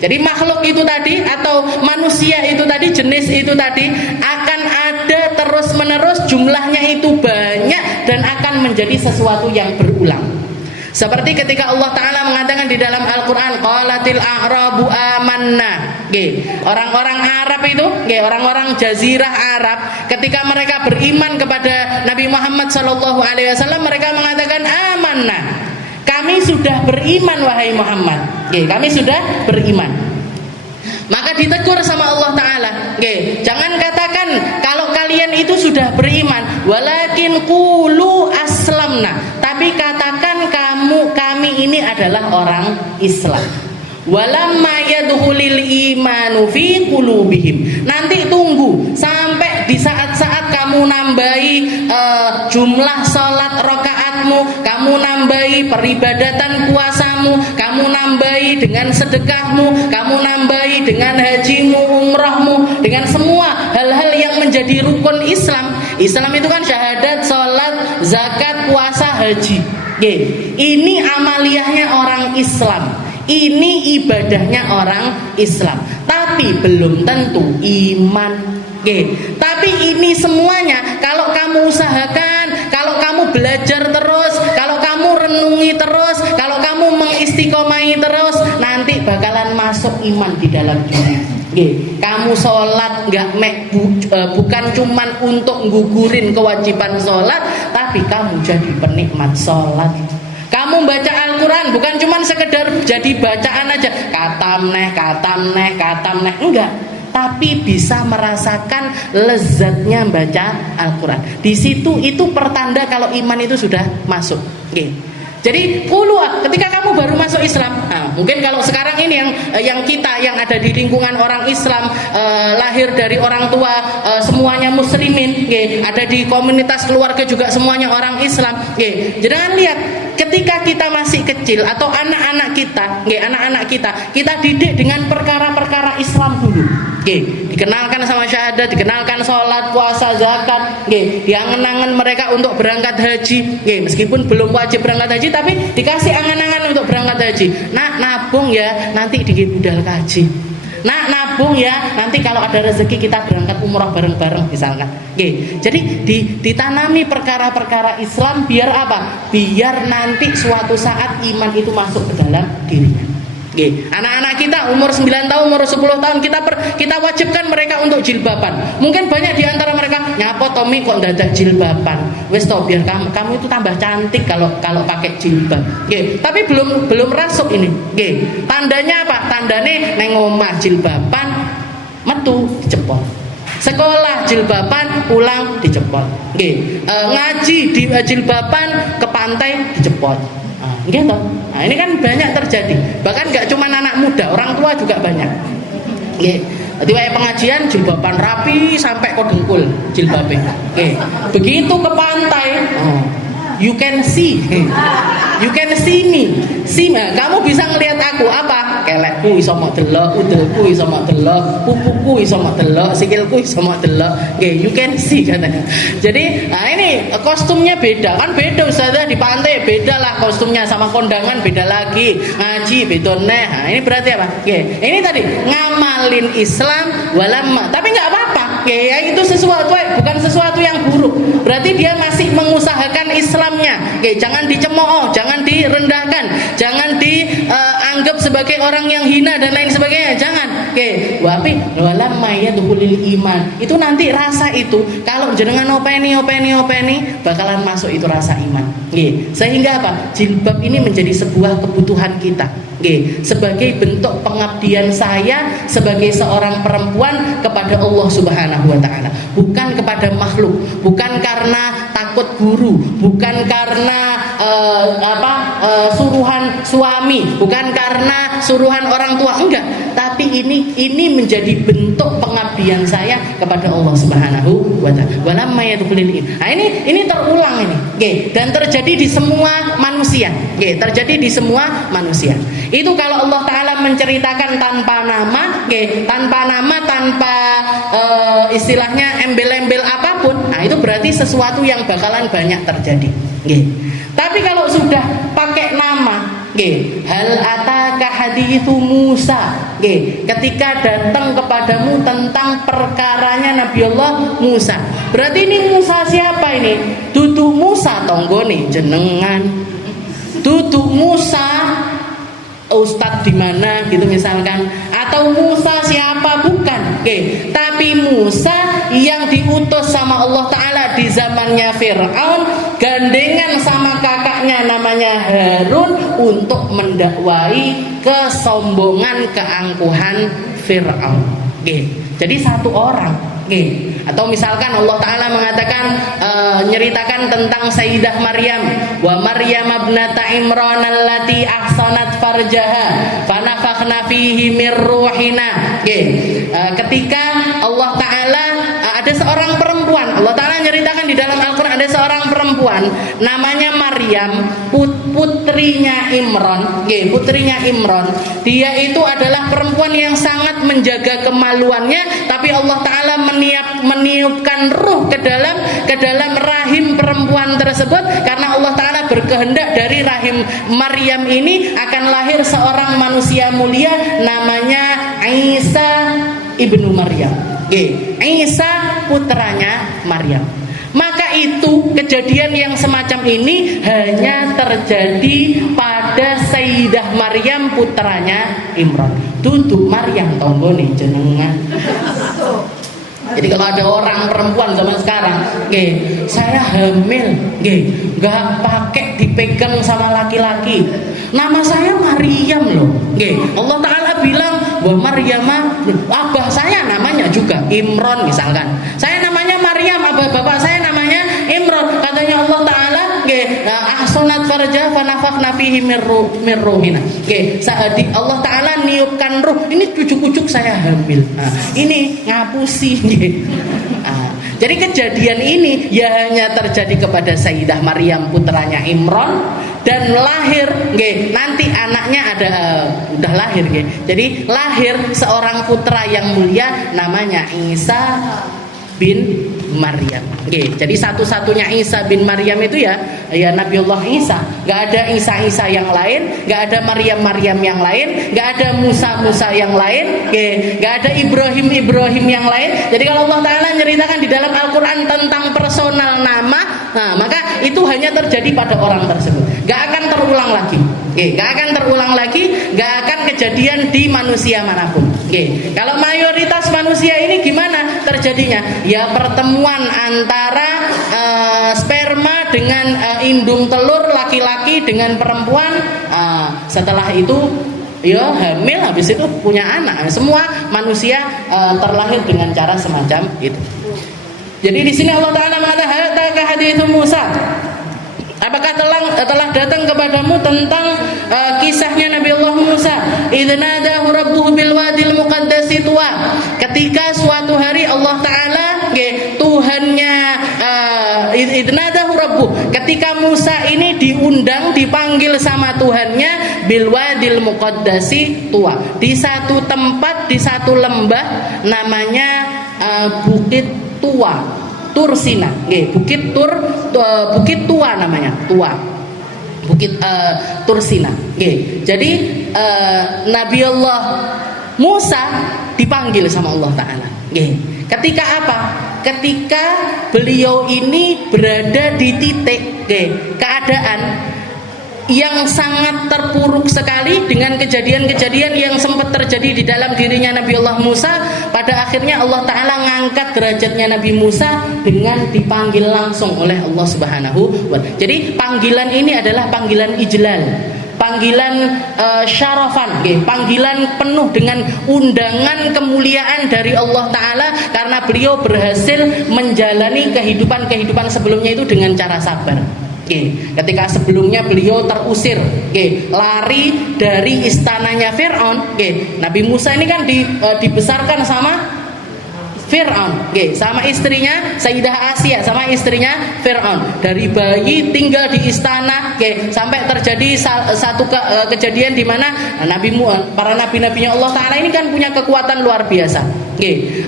Jadi makhluk itu tadi atau manusia itu tadi, jenis itu tadi akan ada terus menerus, jumlahnya itu banyak dan akan menjadi sesuatu yang berulang. Seperti ketika Allah Ta'ala mengatakan di dalam Al-Quran, qalatil a'rabu amanna. Orang-orang Arab itu, orang-orang Jazirah Arab, ketika mereka beriman kepada Nabi Muhammad SAW, mereka mengatakan amanna, kami sudah beriman wahai Muhammad. Kami sudah beriman. Maka ditegur sama Allah Ta'ala, jangan katakan kalau kalian itu sudah beriman, walakin qulu aslamna, tapi katakan kami ini adalah orang Islam. Walamma yadkhulul imanu fi qulubihim, nanti tunggu sampai di saat-saat kamu nambahi jumlah salat rakaatmu, kamu nambahi peribadatan puasamu, kamu nambahi dengan sedekahmu, kamu nambahi dengan hajimu, umrahmu, dengan semua hal-hal yang menjadi rukun Islam. Islam itu kan syahadat, salat, zakat, puasa, haji. Ini amaliyahnya orang Islam. Ini ibadahnya orang Islam, tapi belum tentu iman. Tapi ini semuanya kalau kamu usahakan, kalau kamu belajar terus, kalau kamu renungi terus, kalau kamu mengistiqomahi terus, nanti bakalan masuk iman di dalam diri. Kamu sholat bukan cuman untuk gugurin kewajiban sholat, tapi kamu jadi penikmat sholat. Kamu baca Al-Quran bukan cuma sekedar jadi bacaan aja, katam neh, enggak, tapi bisa merasakan lezatnya baca Al-Quran. Di situ itu pertanda kalau iman itu sudah masuk. Jadi ketika kamu baru masuk Islam, mungkin kalau sekarang ini yang kita yang ada di lingkungan orang Islam, lahir dari orang tua semuanya muslimin, ada di komunitas keluarga juga semuanya orang Islam. Jangan lihat ketika kita masih kecil atau anak-anak kita, kita didik dengan perkara-perkara Islam dulu. Dikenalkan sama syahadat, dikenalkan sholat, puasa, zakat, diangen-angen mereka untuk berangkat haji. Meskipun belum wajib berangkat haji, tapi dikasih angan-angan untuk berangkat haji. Nabung ya, nanti di budal kaji. Nabung ya, nanti kalau ada rezeki kita berangkat umrah bareng-bareng misalkan. Jadi ditanami perkara-perkara Islam biar apa? Biar nanti suatu saat iman itu masuk ke dalam dirinya. Anak-anak kita umur 9 tahun, umur 10 tahun kita wajibkan mereka untuk jilbaban. Mungkin banyak di antara mereka, nyapa Tommy kok dadak jilbaban. Wes toh biar kamu itu tambah cantik kalau pakai jilbab. Tapi belum rasuk ini. Tandanya apa? Tandanya neng omah jilbaban, metu dicepot. Sekolah jilbaban, pulang dicepot. Ngaji di jilbaban, ke pantai dicepot. Gitu. Nah, ini kan banyak terjadi. Bahkan nggak cuma anak muda, orang tua juga banyak. Jadi kayak pengajian jilbaban rapi sampai ke dengkul jilbabnya. Begitu ke pantai, you can see me. Kamu bisa ngelihat aku apa? Kelekku iso mok delok, udelku iso mok delok, pupuku iso mok delok, sikilku iso mok delok. You can see katanya. Jadi, ini kostumnya beda. Kan beda Ustazah, di pantai beda lah kostumnya, sama kondangan beda lagi. Ngaji beda neh. Ini berarti apa? Ini tadi ngamalin Islam walamma. Tapi enggak apa-apa. Itu sesuatu bukan sesuatu yang buruk. Berarti dia masih mengusahakan Islamnya. Jangan dicemooh, jangan direndahkan, jangan dianggap sebagai orang yang hina dan lain sebagainya. Jangan. Tapi walamma yadkhulul iman. Itu nanti rasa itu kalau jenengan openi bakalan masuk itu rasa iman. Sehingga apa? Jilbab ini menjadi sebuah kebutuhan kita. Sebagai bentuk pengabdian saya sebagai seorang perempuan kepada Allah Subhanahu wa taala, bukan kepada makhluk, bukan karena takut guru, bukan karena suruhan suami, bukan karena suruhan orang tua, enggak, tapi ini menjadi bentuk pengabdian saya kepada Allah Subhanahu wa taala. Walamma yadkhulul iman. Nah, ini terulang ini. Dan terjadi di semua manusia. Terjadi di semua manusia. Itu kalau Allah Ta'ala menceritakan tanpa nama, tanpa istilahnya embel-embel apapun, nah itu berarti sesuatu yang bakalan banyak terjadi. Tapi kalau sudah pakai nama, hal ataka hadithu Musa, ketika datang kepadamu tentang perkaranya Nabi Allah Musa, berarti ini Musa siapa ini? Dudu Musa tonggone jenengan, dudu Musa Ustadz di mana gitu misalkan, atau Musa siapa, bukan. Tapi Musa yang diutus sama Allah Ta'ala di zamannya Fir'aun, gandengan sama kakaknya namanya Harun untuk mendakwai kesombongan, keangkuhan Fir'aun. Jadi satu orang. Atau misalkan Allah Ta'ala mengatakan, nyeritakan tentang Sayyidah Maryam, wa Maryam ibnata Imran allati ahsanat farjaha fanafakhna fihi mir ruhina. Ketika Allah Ta'ala, ada seorang perempuan, Allah Ta'ala nyeritakan di dalam Al-Quran, ada seorang perempuan namanya Maryam, putrinya Imran. Putrinya Imran, dia itu adalah perempuan yang sangat menjaga kemaluannya, tapi Allah Ta'ala meniupkan ruh ke dalam rahim perempuan tersebut, karena Allah Ta'ala berkehendak dari rahim Maryam ini akan lahir seorang manusia mulia namanya Isa ibnu Maryam. Isa putranya Maryam. Maka itu kejadian yang semacam ini hanya terjadi pada Sayyidah Maryam putranya Imran. Duduk Maryam tonggone jenengan. Jadi kalau ada orang perempuan zaman sekarang, saya hamil, nggak pakai dipegang sama laki-laki. Nama saya Maryam loh. Allah Ta'ala bilang bahwa Maryam, abah saya namanya juga Imran misalkan. Saya namanya Maryam, abah bapak saya namanya Imran. Katanya Allah Ta'ala, ahsanat farja fanafakhna fihi mir ruhina. Allah Ta'ala niupkan ruh. Ini cucuk-cucuk saya hamil. Ini ngapusi. Jadi kejadian ini ya hanya terjadi kepada Sayyidah Maryam putranya Imran, dan lahir nanti anaknya ada udah lahir. Jadi lahir seorang putra yang mulia namanya Isa bin Maryam. Jadi satu-satunya Isa bin Maryam itu ya Nabiullah Isa. Gak ada Isa yang lain, gak ada Maryam yang lain, gak ada Musa yang lain, gak ada Ibrahim yang lain. Jadi kalau Allah Ta'ala nyeritakan di dalam Al-Quran tentang personal nama, maka itu hanya terjadi pada orang tersebut. Gak akan terulang lagi. Gak akan kejadian di manusia manapun. Kalau mayoritas manusia ini gimana terjadinya? Ya pertemuan antara sperma dengan indung telur laki-laki dengan perempuan. Setelah itu ya hamil, habis itu punya anak. Semua manusia terlahir dengan cara semacam itu. Jadi di sini Allah Ta'ala mengatakan hadits Musa. Apakah telah datang kepadamu tentang kisahnya Nabi Allah Musa? Idnadahu rabbuhu bil wadil muqaddasi tuwa. Ketika suatu hari Allah Ta'ala, Tuhannya, idnadahu rabbuh, ketika Musa ini diundang, dipanggil sama Tuhannya bil wadil muqaddasi tuwa, di satu tempat, di satu lembah namanya Bukit Tua, Tur Sina, Bukit Tua namanya, Bukit Tur Sina. Jadi Nabi Allah Musa dipanggil sama Allah Ta'ala. Ketika apa? Ketika beliau ini berada di titik keadaan yang sangat terpuruk sekali dengan kejadian-kejadian yang sempat terjadi di dalam dirinya Nabi Allah Musa. Pada akhirnya Allah Ta'ala ngangkat derajatnya Nabi Musa dengan dipanggil langsung oleh Allah Subhanahu wa Ta'ala. Jadi panggilan ini adalah panggilan ijlal, panggilan syarafan, panggilan penuh dengan undangan kemuliaan dari Allah Ta'ala, karena beliau berhasil menjalani kehidupan sebelumnya itu dengan cara sabar. Ketika sebelumnya beliau terusir, lari dari istananya Fir'aun, Nabi Musa ini kan dibesarkan sama Fir'aun, sama istrinya Sayyidah Asia, sama istrinya Fir'aun. Dari bayi tinggal di istana, sampai terjadi satu kejadian di mana para nabi-nabinya Allah Ta'ala ini kan punya kekuatan luar biasa.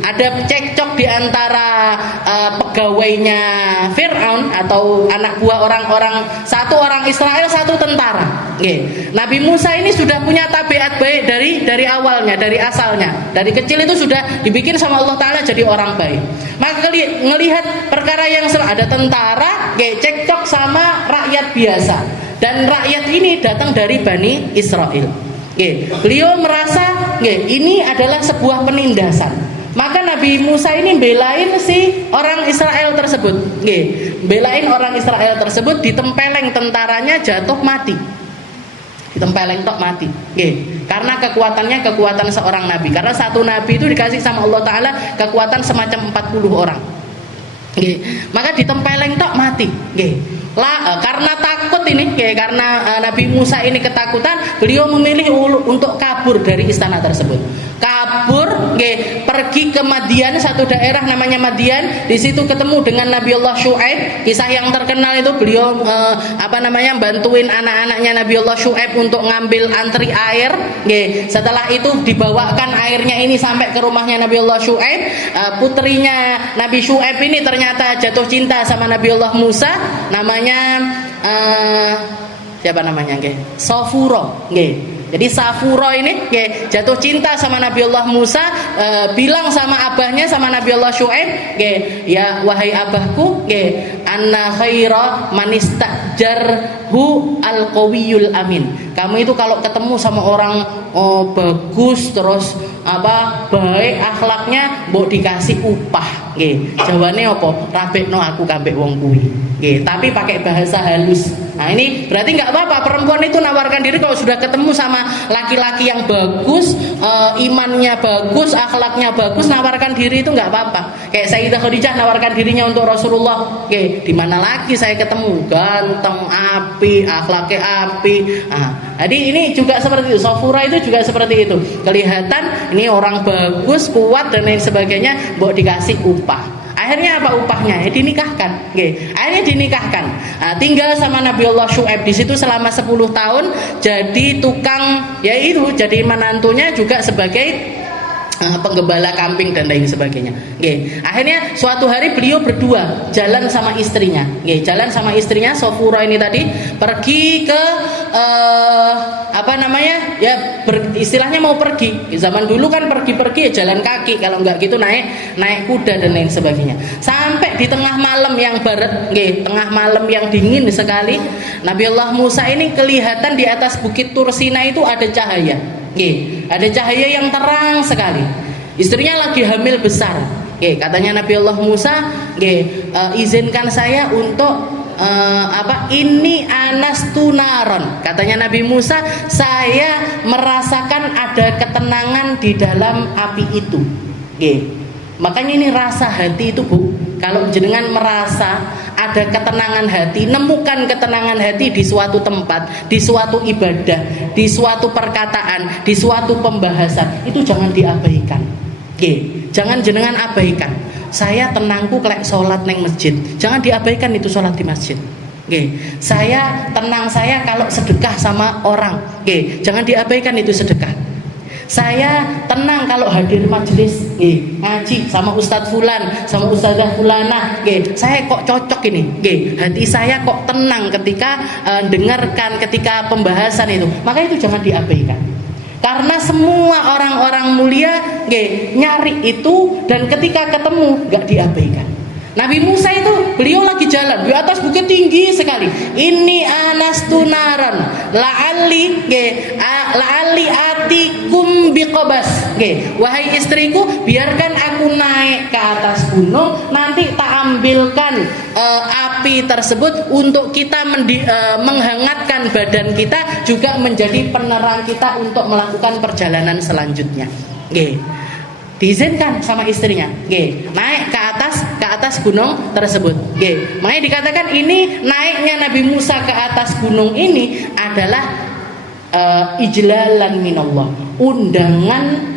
Ada cekcok di antara pegawainya Fir'aun atau anak buah orang-orang, satu orang Israel, satu tentara. Nabi Musa ini sudah punya tabiat baik dari awalnya, dari asalnya, dari kecil itu sudah dibikin sama Allah Ta'ala jadi orang baik. Maka ngelihat perkara yang ada tentara cekcok sama rakyat biasa, dan rakyat ini datang dari Bani Israel. Beliau merasa ini adalah sebuah penindasan. Maka Nabi Musa ini belain si orang Israel tersebut. Belain orang Israel tersebut, ditempeleng tentaranya, jatuh mati. Ditempeleng tok mati. Karena kekuatannya kekuatan seorang nabi. Karena satu nabi itu dikasih sama Allah Ta'ala kekuatan semacam 40 orang. Maka ditempeleng tok mati. Karena takut ini, karena Nabi Musa ini ketakutan, beliau memilih untuk kabur dari istana tersebut. Kabur, pergi ke Madian, satu daerah namanya Madian. Di situ ketemu dengan Nabi Allah Syuaib. Kisah yang terkenal itu beliau bantuin anak-anaknya Nabi Allah Syuaib untuk ngambil antri air. Setelah itu dibawakan airnya ini sampai ke rumahnya Nabi Allah Syuaib. Putrinya Nabi Syuaib ini ternyata jatuh cinta sama Nabi Allah Musa. Namanya siapa namanya? Safuro. Jadi Safuro ini jatuh cinta sama Nabi Allah Musa, bilang sama abahnya, sama Nabi Allah Syuaib, ya wahai abahku, anna khaira man istajarhu al-qawiyul amin. Kamu itu kalau ketemu sama orang bagus terus baik akhlaknya, mbok dikasih upah. Jawabannya apa? Rabekno aku kambek wong kuwi. Tapi pakai bahasa halus. Nah ini berarti nggak apa-apa perempuan itu nawarkan diri kalau sudah ketemu sama laki-laki yang bagus, imannya bagus, akhlaknya bagus, nawarkan diri itu nggak apa-apa. Kayak Sayyidah Khadijah nawarkan dirinya untuk Rasulullah. Di mana lagi saya ketemu ganteng, api, akhlaknya api. Jadi ini juga seperti itu. Safura itu juga seperti itu. Kelihatan ini orang bagus, kuat dan lain sebagainya, mbok dikasih upah. Akhirnya apa upahnya? Dinikahkan. Akhirnya dinikahkan. Tinggal sama Nabi Allah Syuaib di situ selama 10 tahun, jadi tukang, yaitu jadi menantunya juga sebagai penggembala kambing dan lain sebagainya. Akhirnya suatu hari beliau berdua jalan sama istrinya. Jalan sama istrinya Safura ini tadi pergi ke istilahnya mau pergi. Zaman dulu kan pergi-pergi ya jalan kaki, kalau enggak gitu naik kuda dan lain sebagainya. Sampai di tengah malam yang barat, tengah malam yang dingin sekali, Nabi Allah Musa ini kelihatan di atas bukit Tursina itu ada cahaya. Ada cahaya yang terang sekali. Istrinya lagi hamil besar. Katanya Nabi Allah Musa, izinkan saya untuk ini anastu naron. Katanya Nabi Musa, saya merasakan ada ketenangan di dalam api itu. Makanya ini rasa hati itu, Bu. Kalau jenengan merasa ada ketenangan hati, nemukan ketenangan hati di suatu tempat, di suatu ibadah, di suatu perkataan, di suatu pembahasan, itu jangan diabaikan. Jangan jenengan abaikan. Saya tenangku kelek sholat neng masjid, jangan diabaikan itu sholat di masjid. Saya tenang saya kalau sedekah sama orang, jangan diabaikan itu sedekah. Saya tenang kalau hadir majelis ngaji sama Ustadz Fulan, sama Ustadzah Fulana, saya kok cocok ini, hati saya kok tenang ketika dengarkan, ketika pembahasan itu. Maka itu jangan diabaikan. Karena semua orang-orang mulia nyari itu, dan ketika ketemu gak diabaikan. Nabi Musa itu beliau lagi jalan di atas bukit tinggi sekali. Ini anastu naran la'alli atikum biqabas. Wahai istriku, biarkan aku naik ke atas gunung, nanti tak ambilkan api tersebut untuk kita menghangatkan badan kita, juga menjadi penerang kita untuk melakukan perjalanan selanjutnya. Diizinkan sama istrinya, naik ke atas gunung tersebut. Makanya dikatakan ini naiknya Nabi Musa ke atas gunung ini adalah ijlalan minallah, undangan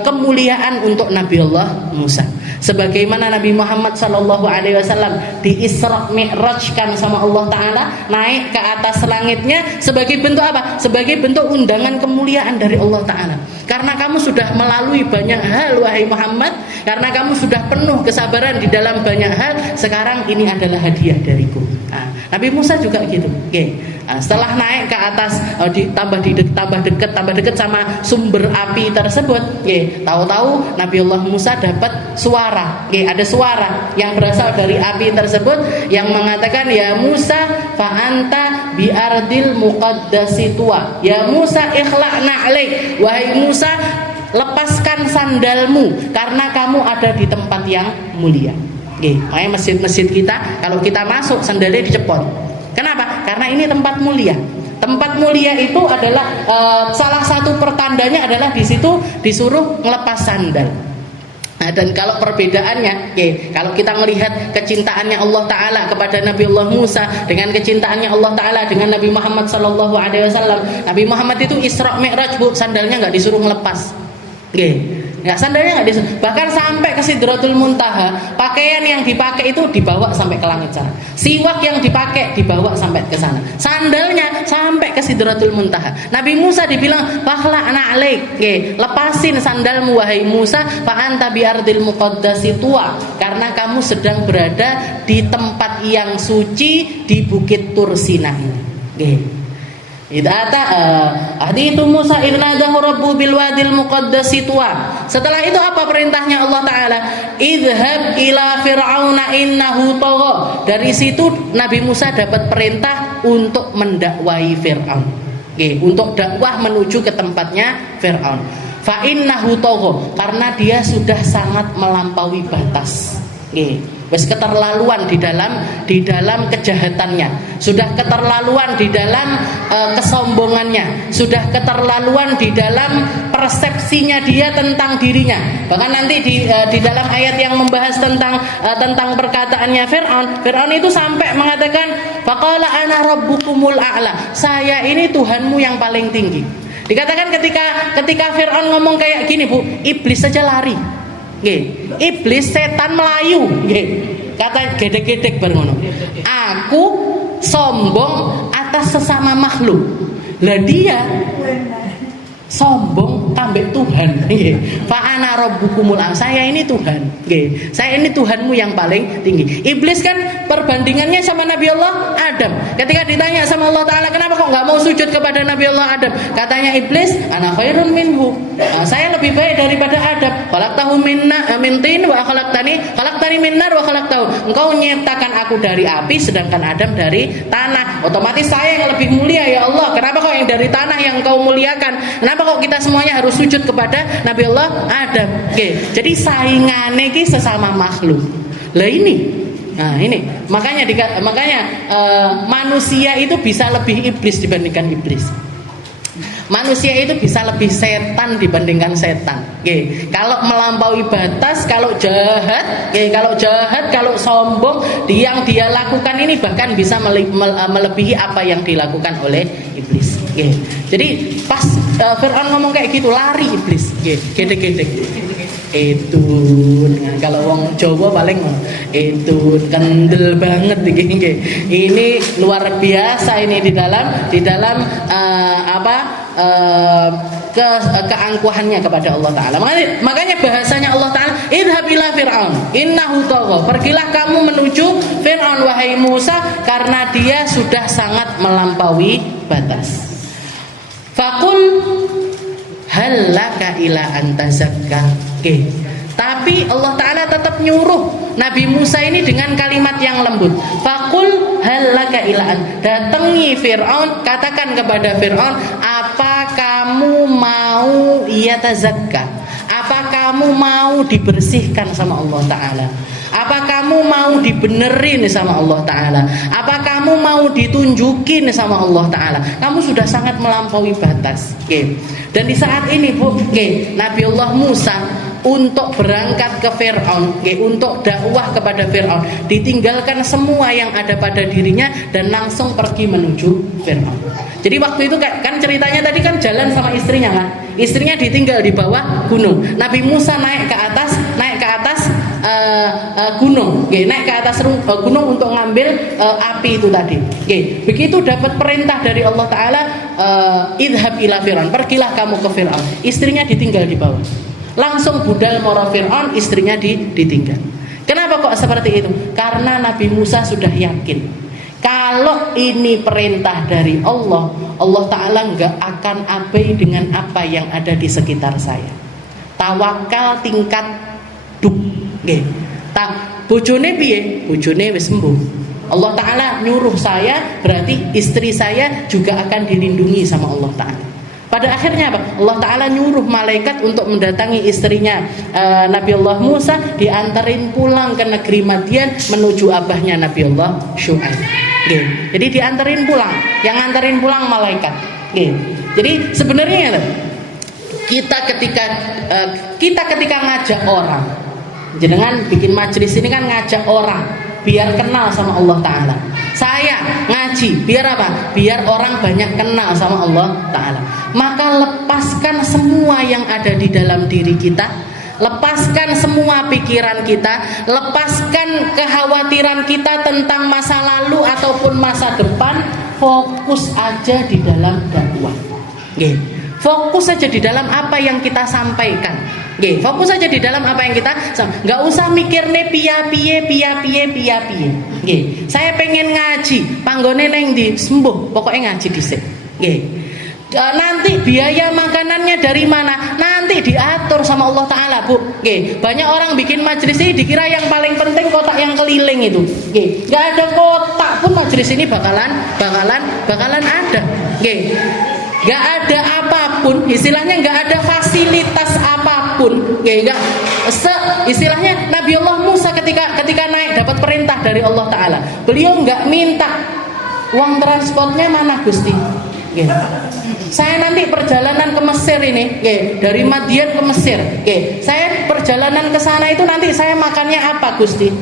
kemuliaan untuk Nabi Allah Musa. Sebagaimana Nabi Muhammad SAW di Isra Mi'rajkan sama Allah Ta'ala, naik ke atas langitnya sebagai bentuk apa? Sebagai bentuk undangan kemuliaan dari Allah Ta'ala. Karena kamu sudah melalui banyak hal wahai Muhammad, karena kamu sudah penuh kesabaran di dalam banyak hal, sekarang ini adalah hadiah dariku. Nabi Musa juga gitu. Setelah naik ke atas, tambah dekat sama sumber api tersebut, tahu-tahu Nabi Allah Musa dapat suara. Ada suara yang berasal dari api tersebut yang mengatakan, ya Musa, fa anta bi ardil muqaddasi tuwa. Ya Musa ikhla'na alaik. Wahai Musa, lepaskan sandalmu karena kamu ada di tempat yang mulia. Makanya masjid-masjid kita kalau kita masuk sandalnya dicepot. Kenapa? Karena ini tempat mulia. Tempat mulia itu adalah salah satu pertandanya adalah di situ disuruh ngelepas sandal. Nah, dan kalau perbedaannya, kalau kita melihat kecintaannya Allah Ta'ala kepada Nabi Allah Musa dengan kecintaannya Allah Ta'ala dengan Nabi Muhammad Sallallahu Alaihi Wasallam, Nabi Muhammad itu Isra Mi'raj, Bu, sandalnya nggak disuruh ngelepas. Nggak, sandalnya nggak disuruh. Bahkan sampai ke Sidratul Muntaha, pakaian yang dipakai itu dibawa sampai ke langit sana. Siwak yang dipakai dibawa sampai ke sana. Sandalnya sampai ke Sidratul Muntaha. Nabi Musa dibilang, "Fakhla'na 'alaik." Lepasin sandalmu wahai Musa, fa anta bi ardil muqaddasi tuwa. Karena kamu sedang berada di tempat yang suci di Bukit Tursina ini. Hadithu Musa idnadahu rabbu bil wadil muqaddasi tuwa. Setelah itu apa perintahnya Allah Ta'ala? Idhab ila fir'auna innahu tagha. Dari situ Nabi Musa dapat perintah untuk mendakwai Fir'aun. Untuk dakwah menuju ke tempatnya Fir'aun. Fa innahu tagha, karena dia sudah sangat melampaui batas. Wes keterlaluan di dalam kejahatannya, sudah keterlaluan di dalam kesombongannya, sudah keterlaluan di dalam persepsinya dia tentang dirinya. Bahkan nanti di dalam ayat yang membahas tentang perkataannya Fir'aun itu sampai mengatakan faqala ana rabbukumul a'la, saya ini Tuhanmu yang paling tinggi. Dikatakan ketika Fir'aun ngomong kayak gini, Bu, iblis saja lari. Iblis, setan melayu. Kata gedek-gedek bareng ngono. Aku sombong atas sesama makhluk. Lah dia sombong tambah Tuhan. Fa ana rabbukumul a'la, saya ini Tuhan. Saya ini Tuhanmu yang paling tinggi. Iblis kan perbandingannya sama Nabi Allah Adam. Ketika ditanya sama Allah Ta'ala, kenapa kok nggak mau sujud kepada Nabi Allah Adam? Katanya Iblis, ana khairun minhu. Saya lebih baik daripada Adam. Khalaqtahu min tin wa khalaqtani min nar wa khalaqtahu. Engkau menciptakan aku dari api sedangkan Adam dari tanah. Otomatis saya yang lebih mulia ya Allah. Kenapa kok yang dari tanah yang engkau muliakan? Kenapa kok kita semuanya harus sujud kepada Nabi Allah Adam? Jadi saingannya ki sesama makhluk. Lah ini. Nah, ini makanya manusia itu bisa lebih iblis dibandingkan iblis. Manusia itu bisa lebih setan dibandingkan setan. Kalau melampaui batas, kalau jahat, kalau sombong, yang dia lakukan ini bahkan bisa melebihi apa yang dilakukan oleh iblis. Jadi pas Fir'aun ngomong kayak gitu, lari iblis. Gedek-gedek. Itu kalau wong Jawa paling itu kendel banget ini luar biasa ini di dalam keangkuhannya kepada Allah Ta'ala. Makanya bahasanya Allah Ta'ala, idhab ila fir'aun innahu tagha, pergilah kamu menuju Fir'aun wahai Musa, karena dia sudah sangat melampaui batas. Faqul hal laka ila antazakka. Tapi Allah Ta'ala tetap nyuruh Nabi Musa ini dengan kalimat yang lembut. Faqul hal laka ila datangi Fir'aun, katakan kepada Fir'aun, apa kamu mau yatazakka? Apa kamu mau dibersihkan sama Allah Ta'ala? Apa kamu mau dibenerin sama Allah Ta'ala? Apa kamu mau ditunjukin sama Allah Ta'ala? Kamu sudah sangat melampaui batas. Dan di saat ini, Bu, Nabi Allah Musa untuk berangkat ke Fir'aun, untuk dakwah kepada Fir'aun, ditinggalkan semua yang ada pada dirinya dan langsung pergi menuju Fir'aun. Jadi waktu itu kan ceritanya tadi kan jalan sama istrinya kan, istrinya ditinggal di bawah gunung. Nabi Musa naik ke atas gunung, naik ke atas gunung untuk ngambil api itu tadi. Begitu dapat perintah dari Allah Ta'ala, idhab ila Fir'aun, pergilah kamu ke Fir'aun. Istrinya ditinggal di bawah. Langsung budal moro Fir'aun, istrinya ditinggal. Kenapa kok seperti itu? Karena Nabi Musa sudah yakin, kalau ini perintah dari Allah, Allah Ta'ala nggak akan abai dengan apa yang ada di sekitar saya. Tawakal tingkat duk. Bojone piye? Bojone wis sembuh. Allah Ta'ala nyuruh saya, berarti istri saya juga akan dilindungi sama Allah Ta'ala. Pada akhirnya apa? Allah Ta'ala nyuruh malaikat untuk mendatangi istrinya Nabi Allah Musa, diantarin pulang ke negeri Madian menuju abahnya Nabi Allah Syuaib. Jadi diantarin pulang, yang nganterin pulang malaikat. Jadi sebenarnya kita ketika ngajak orang, jenengan bikin majelis ini kan ngajak orang biar kenal sama Allah Ta'ala. Saya ngaji biar apa? Biar orang banyak kenal sama Allah Ta'ala. Maka lepaskan semua yang ada di dalam diri kita, lepaskan semua pikiran kita, lepaskan kekhawatiran kita tentang masa lalu ataupun masa depan. Fokus aja di dalam dakwah. Fokus saja di dalam apa yang kita sampaikan. Fokus saja di dalam apa yang kita, nggak usah mikir nih piye. Saya pengen ngaji, panggone neng di sembuh, pokoknya ngaji dhisik. Nanti biaya makanannya dari mana? Nanti diatur sama Allah Ta'ala, Bu. Banyak orang bikin majelis ini dikira yang paling penting kotak yang keliling itu. Nggak ada kotak pun majelis ini bakalan ada. Nggak ada apapun, istilahnya nggak ada fasilitas apapun. Istilahnya Nabi Allah Musa ketika naik dapat perintah dari Allah Ta'ala, beliau nggak minta uang transportnya mana Gusti. Saya nanti perjalanan ke Mesir ini, dari Madian ke Mesir. Saya perjalanan ke sana itu nanti saya makannya apa Gusti?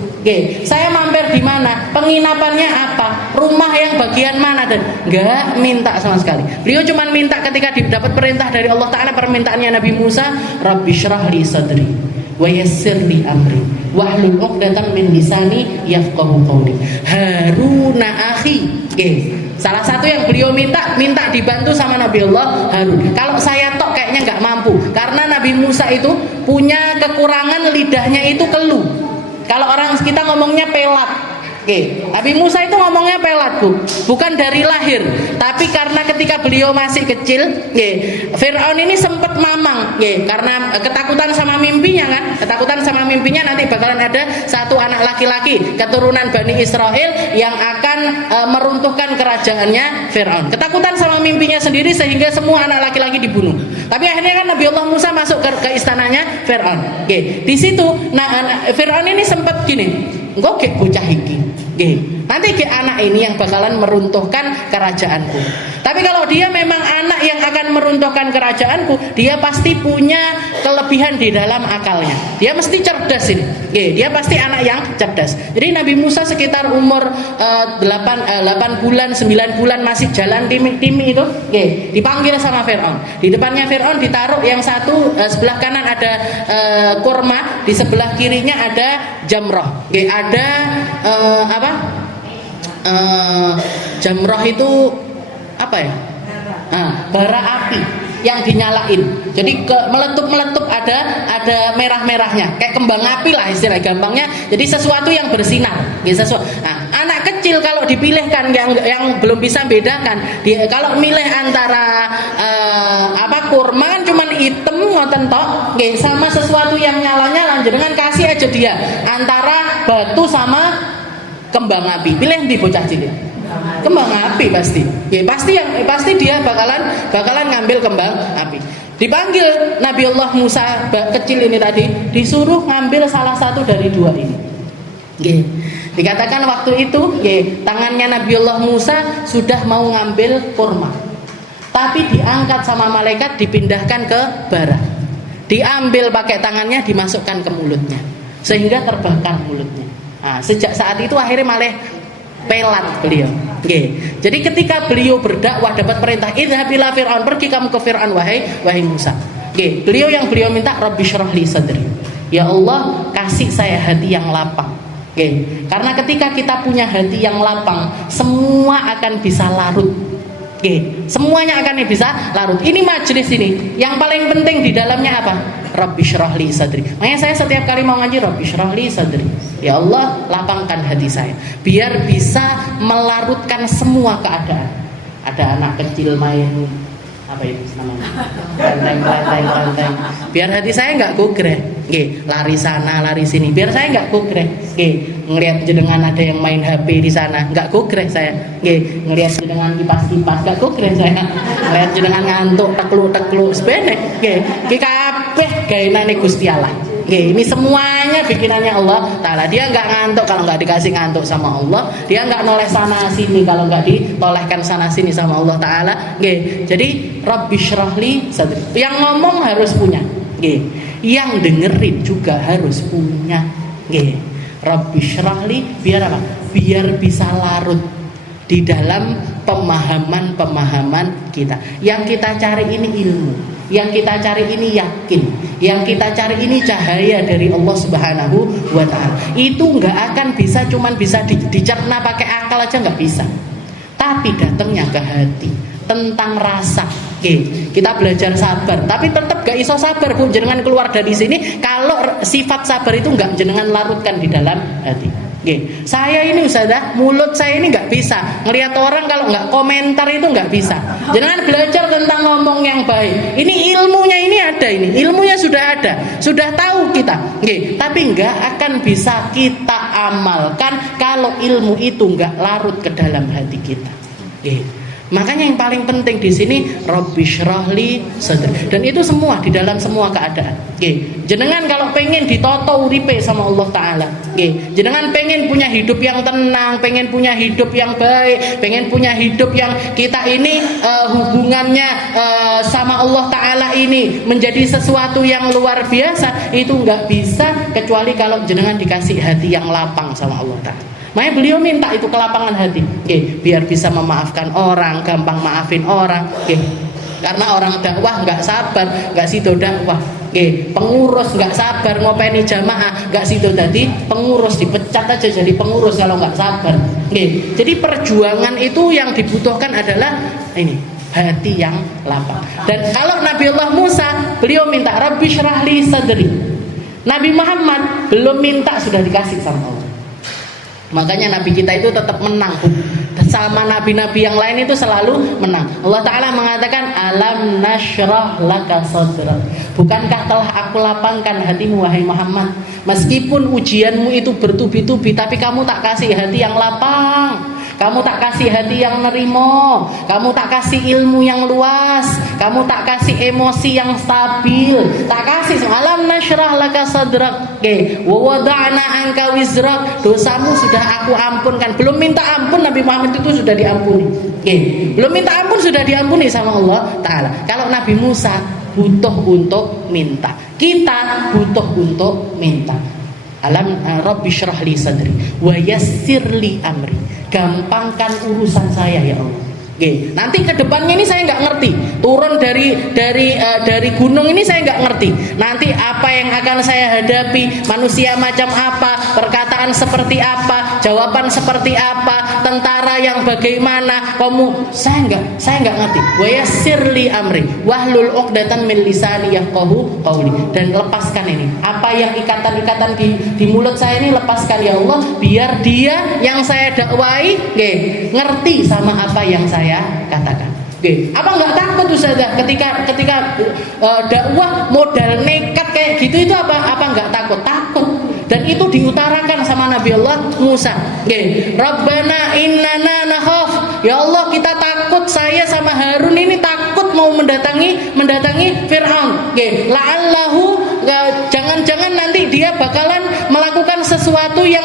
Saya mampir di mana? Penginapannya apa? Rumah yang bagian mana? Dan nggak minta sama sekali. Beliau cuma minta ketika dapat perintah dari Allah Ta'ala, permintaannya Nabi Musa, Rabbi syrah li sadri wa yassir li amri wahlul 'uqdatam min lisani yafqahu qawli. Haruna akhi. Salah satu yang beliau minta dibantu sama Nabi Allah Harun. Kalau saya tok kayaknya nggak mampu, karena Nabi Musa itu punya kekurangan, lidahnya itu keluh. Kalau orang kita ngomongnya pelat. Nabi Musa itu ngomongnya pelat, Bu. Bukan dari lahir, tapi karena ketika beliau masih kecil, Fir'aun ini sempat mamang, karena ketakutan sama mimpinya kan. Ketakutan sama mimpinya nanti bakalan ada satu anak laki-laki keturunan Bani Israel yang akan meruntuhkan kerajaannya Fir'aun. Ketakutan sama mimpinya sendiri sehingga semua anak laki-laki dibunuh. Tapi akhirnya kan Nabi Allah Musa masuk ke istananya Fir'aun. Di situ Fir'aun ini sempat gini, engkau gek bocah iki. Nanti ke anak ini yang bakalan meruntuhkan kerajaanku. Tapi kalau dia memang anak yang akan meruntuhkan kerajaanku, dia pasti punya kelebihan di dalam akalnya. Dia mesti cerdas ini. Dia pasti anak yang cerdas. Jadi Nabi Musa sekitar umur 8 bulan, 9 bulan masih jalan tim itu, dipanggil sama Fir'aun. Di depannya Fir'aun ditaruh yang satu, sebelah kanan ada kurma, di sebelah kirinya ada jamroh. Ada jamroh itu apa ya? Bara api yang dinyalain. Jadi meletup ada merah-merahnya, kayak kembang api lah istilah gampangnya. Jadi sesuatu yang bersinar. Anak kecil kalau dipilihkan yang belum bisa bedakan, kalau milih antara kurma kan cuman hitam ngoten tok, sama sesuatu yang nyala-nyala, dengan kasih aja dia antara batu sama kembang api. Pilih di bocah cilik. Kembang api pasti. Pasti dia bakalan ngambil kembang api. Dipanggil Nabi Allah Musa kecil ini tadi, disuruh ngambil salah satu dari dua ini. Dikatakan waktu itu, tangannya Nabi Allah Musa sudah mau ngambil kurma. Tapi diangkat sama malaikat, dipindahkan ke bara. Diambil pakai tangannya, dimasukkan ke mulutnya. Sehingga terbakar mulutnya. Sejak saat itu akhirnya malah pelat beliau. Jadi ketika beliau berdakwah dapat perintah, idhhab ila Fir'aun, pergi kamu ke Fir'aun wahai Musa. Beliau minta Rabbi syrah li sadri. Ya Allah, kasih saya hati yang lapang. Karena ketika kita punya hati yang lapang, semua akan bisa larut. Semuanya akan bisa larut. Ini majelis ini yang paling penting di dalamnya apa? Rabbi syrah li sadri. Makanya saya setiap kali mau ngaji, Rabbi syrah li sadri. Ya Allah, lapangkan hati saya biar bisa melarutkan semua keadaan. Ada anak kecil main apa itu namanya? Kelenteng. Biar hati saya nggak gogrek. nggih, lari sana, lari sini. Biar saya enggak gogreh. Nggih, ngelihat jenengan ada yang main HP di sana, enggak gogreh saya. Nggih, ngelihat jenengan kipas-kipas, enggak gogreh saya. Ngelihat jenengan ngantuk, tekluk-tekluk, sebene. Nggih, iki kabeh gaenane Gusti Allah. Nggih, ini semuanya bikinannya Allah Ta'ala. Dia enggak ngantuk kalau enggak dikasih ngantuk sama Allah. Dia enggak noleh sana sini kalau enggak ditolehkan sana sini sama Allah Ta'ala. Nggih, jadi Rabbi syrahli sadri. Yang ngomong harus punya. Nggih. Yang dengerin juga harus punya. Nggih. Rabbi syrahli biar apa? Biar bisa larut di dalam pemahaman-pemahaman kita. Yang kita cari ini ilmu. Yang kita cari ini yakin. Yang kita cari ini cahaya dari Allah Subhanahu wa Ta'ala. Itu nggak akan bisa, cuman bisa dicerna pakai akal aja nggak bisa. Tapi datangnya ke hati, tentang rasa. Oke, kita belajar sabar, tapi tetap gak iso sabar Bu, jenengan keluar dari sini kalau sifat sabar itu nggak jenengan larutkan di dalam hati. Oke, saya ini Ustazah, mulut saya ini nggak bisa ngelihat orang kalau nggak komentar itu nggak bisa. Jangan belajar tentang ngomong yang baik. Ini ilmunya ini ada, ini ilmunya sudah ada, sudah tahu kita. Oke, tapi nggak akan bisa kita amalkan kalau ilmu itu nggak larut ke dalam hati kita. Oke. Makanya yang paling penting di sini Rabbi syrahli sadri. Dan itu semua di dalam semua keadaan. Nggih. Jenengan kalau pengen ditoto uripe sama Allah Ta'ala, nggih. Jenengan pengen punya hidup yang tenang, pengen punya hidup yang baik, pengen punya hidup yang kita ini hubungannya sama Allah Ta'ala ini menjadi sesuatu yang luar biasa. Itu nggak bisa kecuali kalau jenengan dikasih hati yang lapang sama Allah Ta'ala. Makanya beliau minta itu kelapangan hati, biar bisa memaafkan orang, gampang maafin orang. Karena orang dakwah nggak sabar, nggak sido dakwah. Pengurus nggak sabar ngopeni jamaah, nggak sido tadi pengurus, dipecat aja jadi pengurus kalau nggak sabar. Jadi perjuangan itu yang dibutuhkan adalah ini, hati yang lapang. Dan kalau Nabi Allah Musa, beliau minta Rabbi syrahli sadri. Nabi Muhammad belum minta, sudah dikasih sama Allah. Makanya Nabi kita itu tetap menang sama nabi-nabi yang lain, itu selalu menang. Allah Ta'ala mengatakan alam nasyrah laka sadrak. Bukankah telah aku lapangkan hatimu wahai Muhammad? Meskipun ujianmu itu bertubi-tubi, tapi kamu tak kasih hati yang lapang, kamu tak kasih hati yang nerimo, kamu tak kasih ilmu yang luas, kamu tak kasih emosi yang stabil, tak kasih. Alam nasyrah laka sadrak, wa wada'na anka wizrak. Dosamu sudah aku ampunkan. Belum minta ampun, Nabi Muhammad itu sudah diampuni. Belum minta ampun sudah diampuni sama Allah Ta'ala. Kalau Nabi Musa butuh untuk minta, kita butuh untuk minta. Alam Rabbi syrahli sadri wa yassirli amri. Gampangkan urusan saya ya Allah. Nanti ke depannya ini saya nggak ngerti. Turun dari gunung ini saya nggak ngerti. Nanti apa yang akan saya hadapi, manusia macam apa, perkataan seperti apa, jawaban seperti apa, tentara yang bagaimana, saya nggak ngerti. Wa yassirli amri wahlul 'uqdatan min lisani yafqahu qawli. Dan lepaskan ini, apa yang ikatan-ikatan di mulut saya ini, lepaskan ya Allah, biar dia yang saya dakwai ngerti sama apa yang saya katakan. Apa nggak takut Ustazah ketika dakwah modal nekat kayak gitu, itu apa nggak takut? Takut. Dan itu diutarakan sama Nabi Allah Musa. Rabbana innana nakhaf. Ya Allah, kita takut, saya sama Harun ini takut mau mendatangi Fir'aun. La'allahu, jangan-jangan nanti dia bakalan melakukan sesuatu yang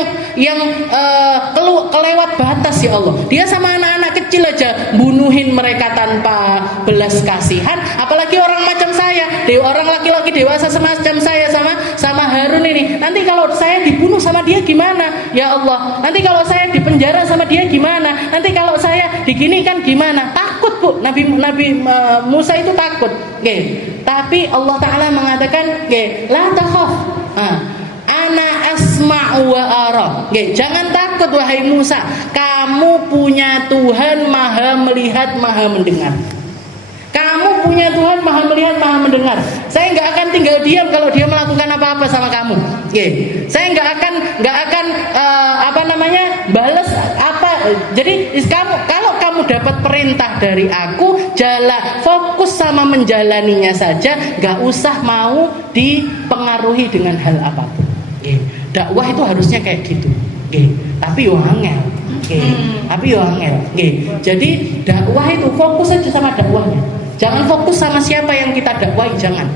kelewat batas ya Allah. Dia sama anak-anak kecil aja bunuhin mereka tanpa belas kasihan, apalagi orang macam saya, orang laki-laki dewasa semacam saya sama Harun ini. Nanti kalau saya dibunuh sama dia gimana? Ya Allah, nanti kalau saya dipenjara sama dia gimana? Nanti kalau saya diginikan gimana? Takut Bu, Nabi Musa itu takut. Tapi Allah Ta'ala mengatakan la takhaf, ana asma'u wa ara. Jangan takut wahai Musa, kamu punya Tuhan maha melihat, maha mendengar. Kamu punya Tuhan maha melihat, maha mendengar. Saya nggak akan tinggal diam kalau dia melakukan apa-apa sama kamu. Saya nggak akan balas apa. Jadi kalau kamu kamu dapat perintah dari aku, jalan, fokus sama menjalaninya saja, gak usah mau dipengaruhi dengan hal apapun. Dakwah itu harusnya kayak gitu. Tapi yo angel. Tapi yo angel. Jadi dakwah itu fokus aja sama dakwahnya. Jangan fokus sama siapa yang kita dakwahi, jangan.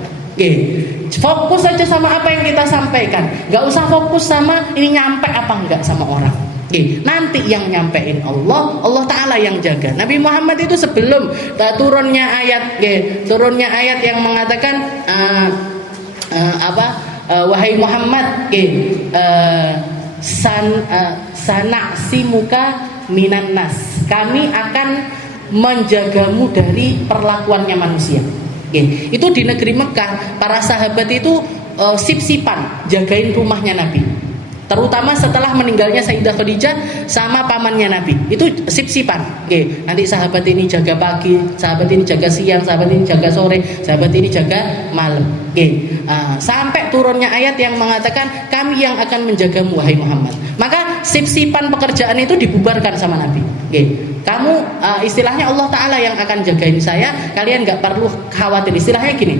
Fokus aja sama apa yang kita sampaikan. Gak usah fokus sama ini nyampe apa enggak sama orang. Nanti yang nyampein Allah Ta'ala yang jaga. Nabi Muhammad itu sebelum turunnya ayat yang mengatakan wahai Muhammad, sana'simuka minan nas, kami akan menjagamu dari perlakuannya manusia. Itu di negeri Mekah, para sahabat itu sip-sipan jagain rumahnya Nabi, terutama setelah meninggalnya Sayyidah Khadijah sama pamannya Nabi. Itu sip-sipan. Nanti sahabat ini jaga pagi, sahabat ini jaga siang, sahabat ini jaga sore, sahabat ini jaga malam. Sampai turunnya ayat yang mengatakan kami yang akan menjagamu wahai Muhammad. Maka sip-sipan pekerjaan itu dibubarkan sama Nabi. Kamu istilahnya Allah Ta'ala yang akan jagain saya, kalian gak perlu khawatir. Istilahnya gini,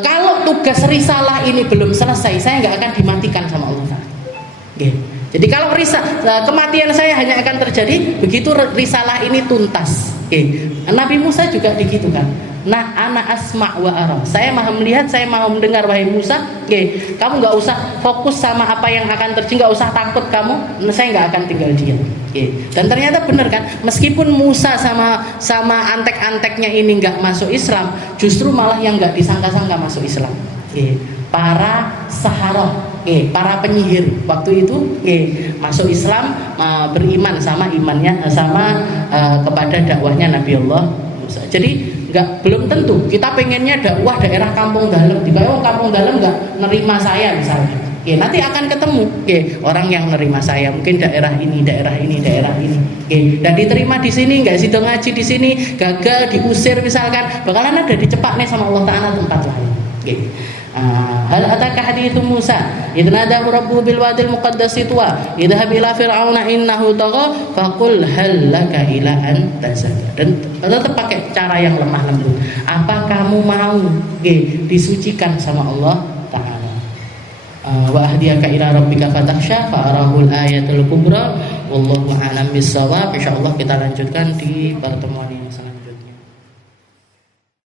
kalau tugas risalah ini belum selesai, saya nggak akan dimatikan sama Allah Ta'ala. Jadi kalau kematian saya hanya akan terjadi begitu risalah ini tuntas. Nabi Musa juga digitukan. Nah, ana asma' wa ara. Saya maha melihat, saya maha mendengar wahai Musa. Kamu nggak usah fokus sama apa yang akan terjadi, nggak usah takut kamu. Saya nggak akan tinggal diam. Dan ternyata benar kan, meskipun Musa sama antek-anteknya ini nggak masuk Islam, justru malah yang nggak disangka-sangka masuk Islam. Para saharoh, para penyihir waktu itu masuk Islam, beriman sama imannya kepada dakwahnya Nabi Allah Musa. Jadi belum tentu kita pengennya dakwah daerah kampung dalam, kampung dalam nggak nerima saya misalnya. Nanti akan ketemu orang yang nerima saya, mungkin daerah ini, daerah ini, daerah ini. Dan diterima di sini, nggak sido ngaji di sini, gagal, diusir misalkan, bakalan ada dicepak nih sama Allah Ta'ala tempat lain. Hal ataka hadithu Musa idh nadahu rabbuhu bil wadil muqaddasi tuwa idhhab ila fir'auna innahu tagha faqul hal laka ila an tazakka. Dan tetap pakai cara yang lemah lembut. Apa kamu mau disucikan sama Allah Ta'ala? Wa ahdiyaka ila rabbika fatakhsha fa arahul ayatul kubra wallahu a'lam bissawab. Insyaallah kita lanjutkan di pertemuan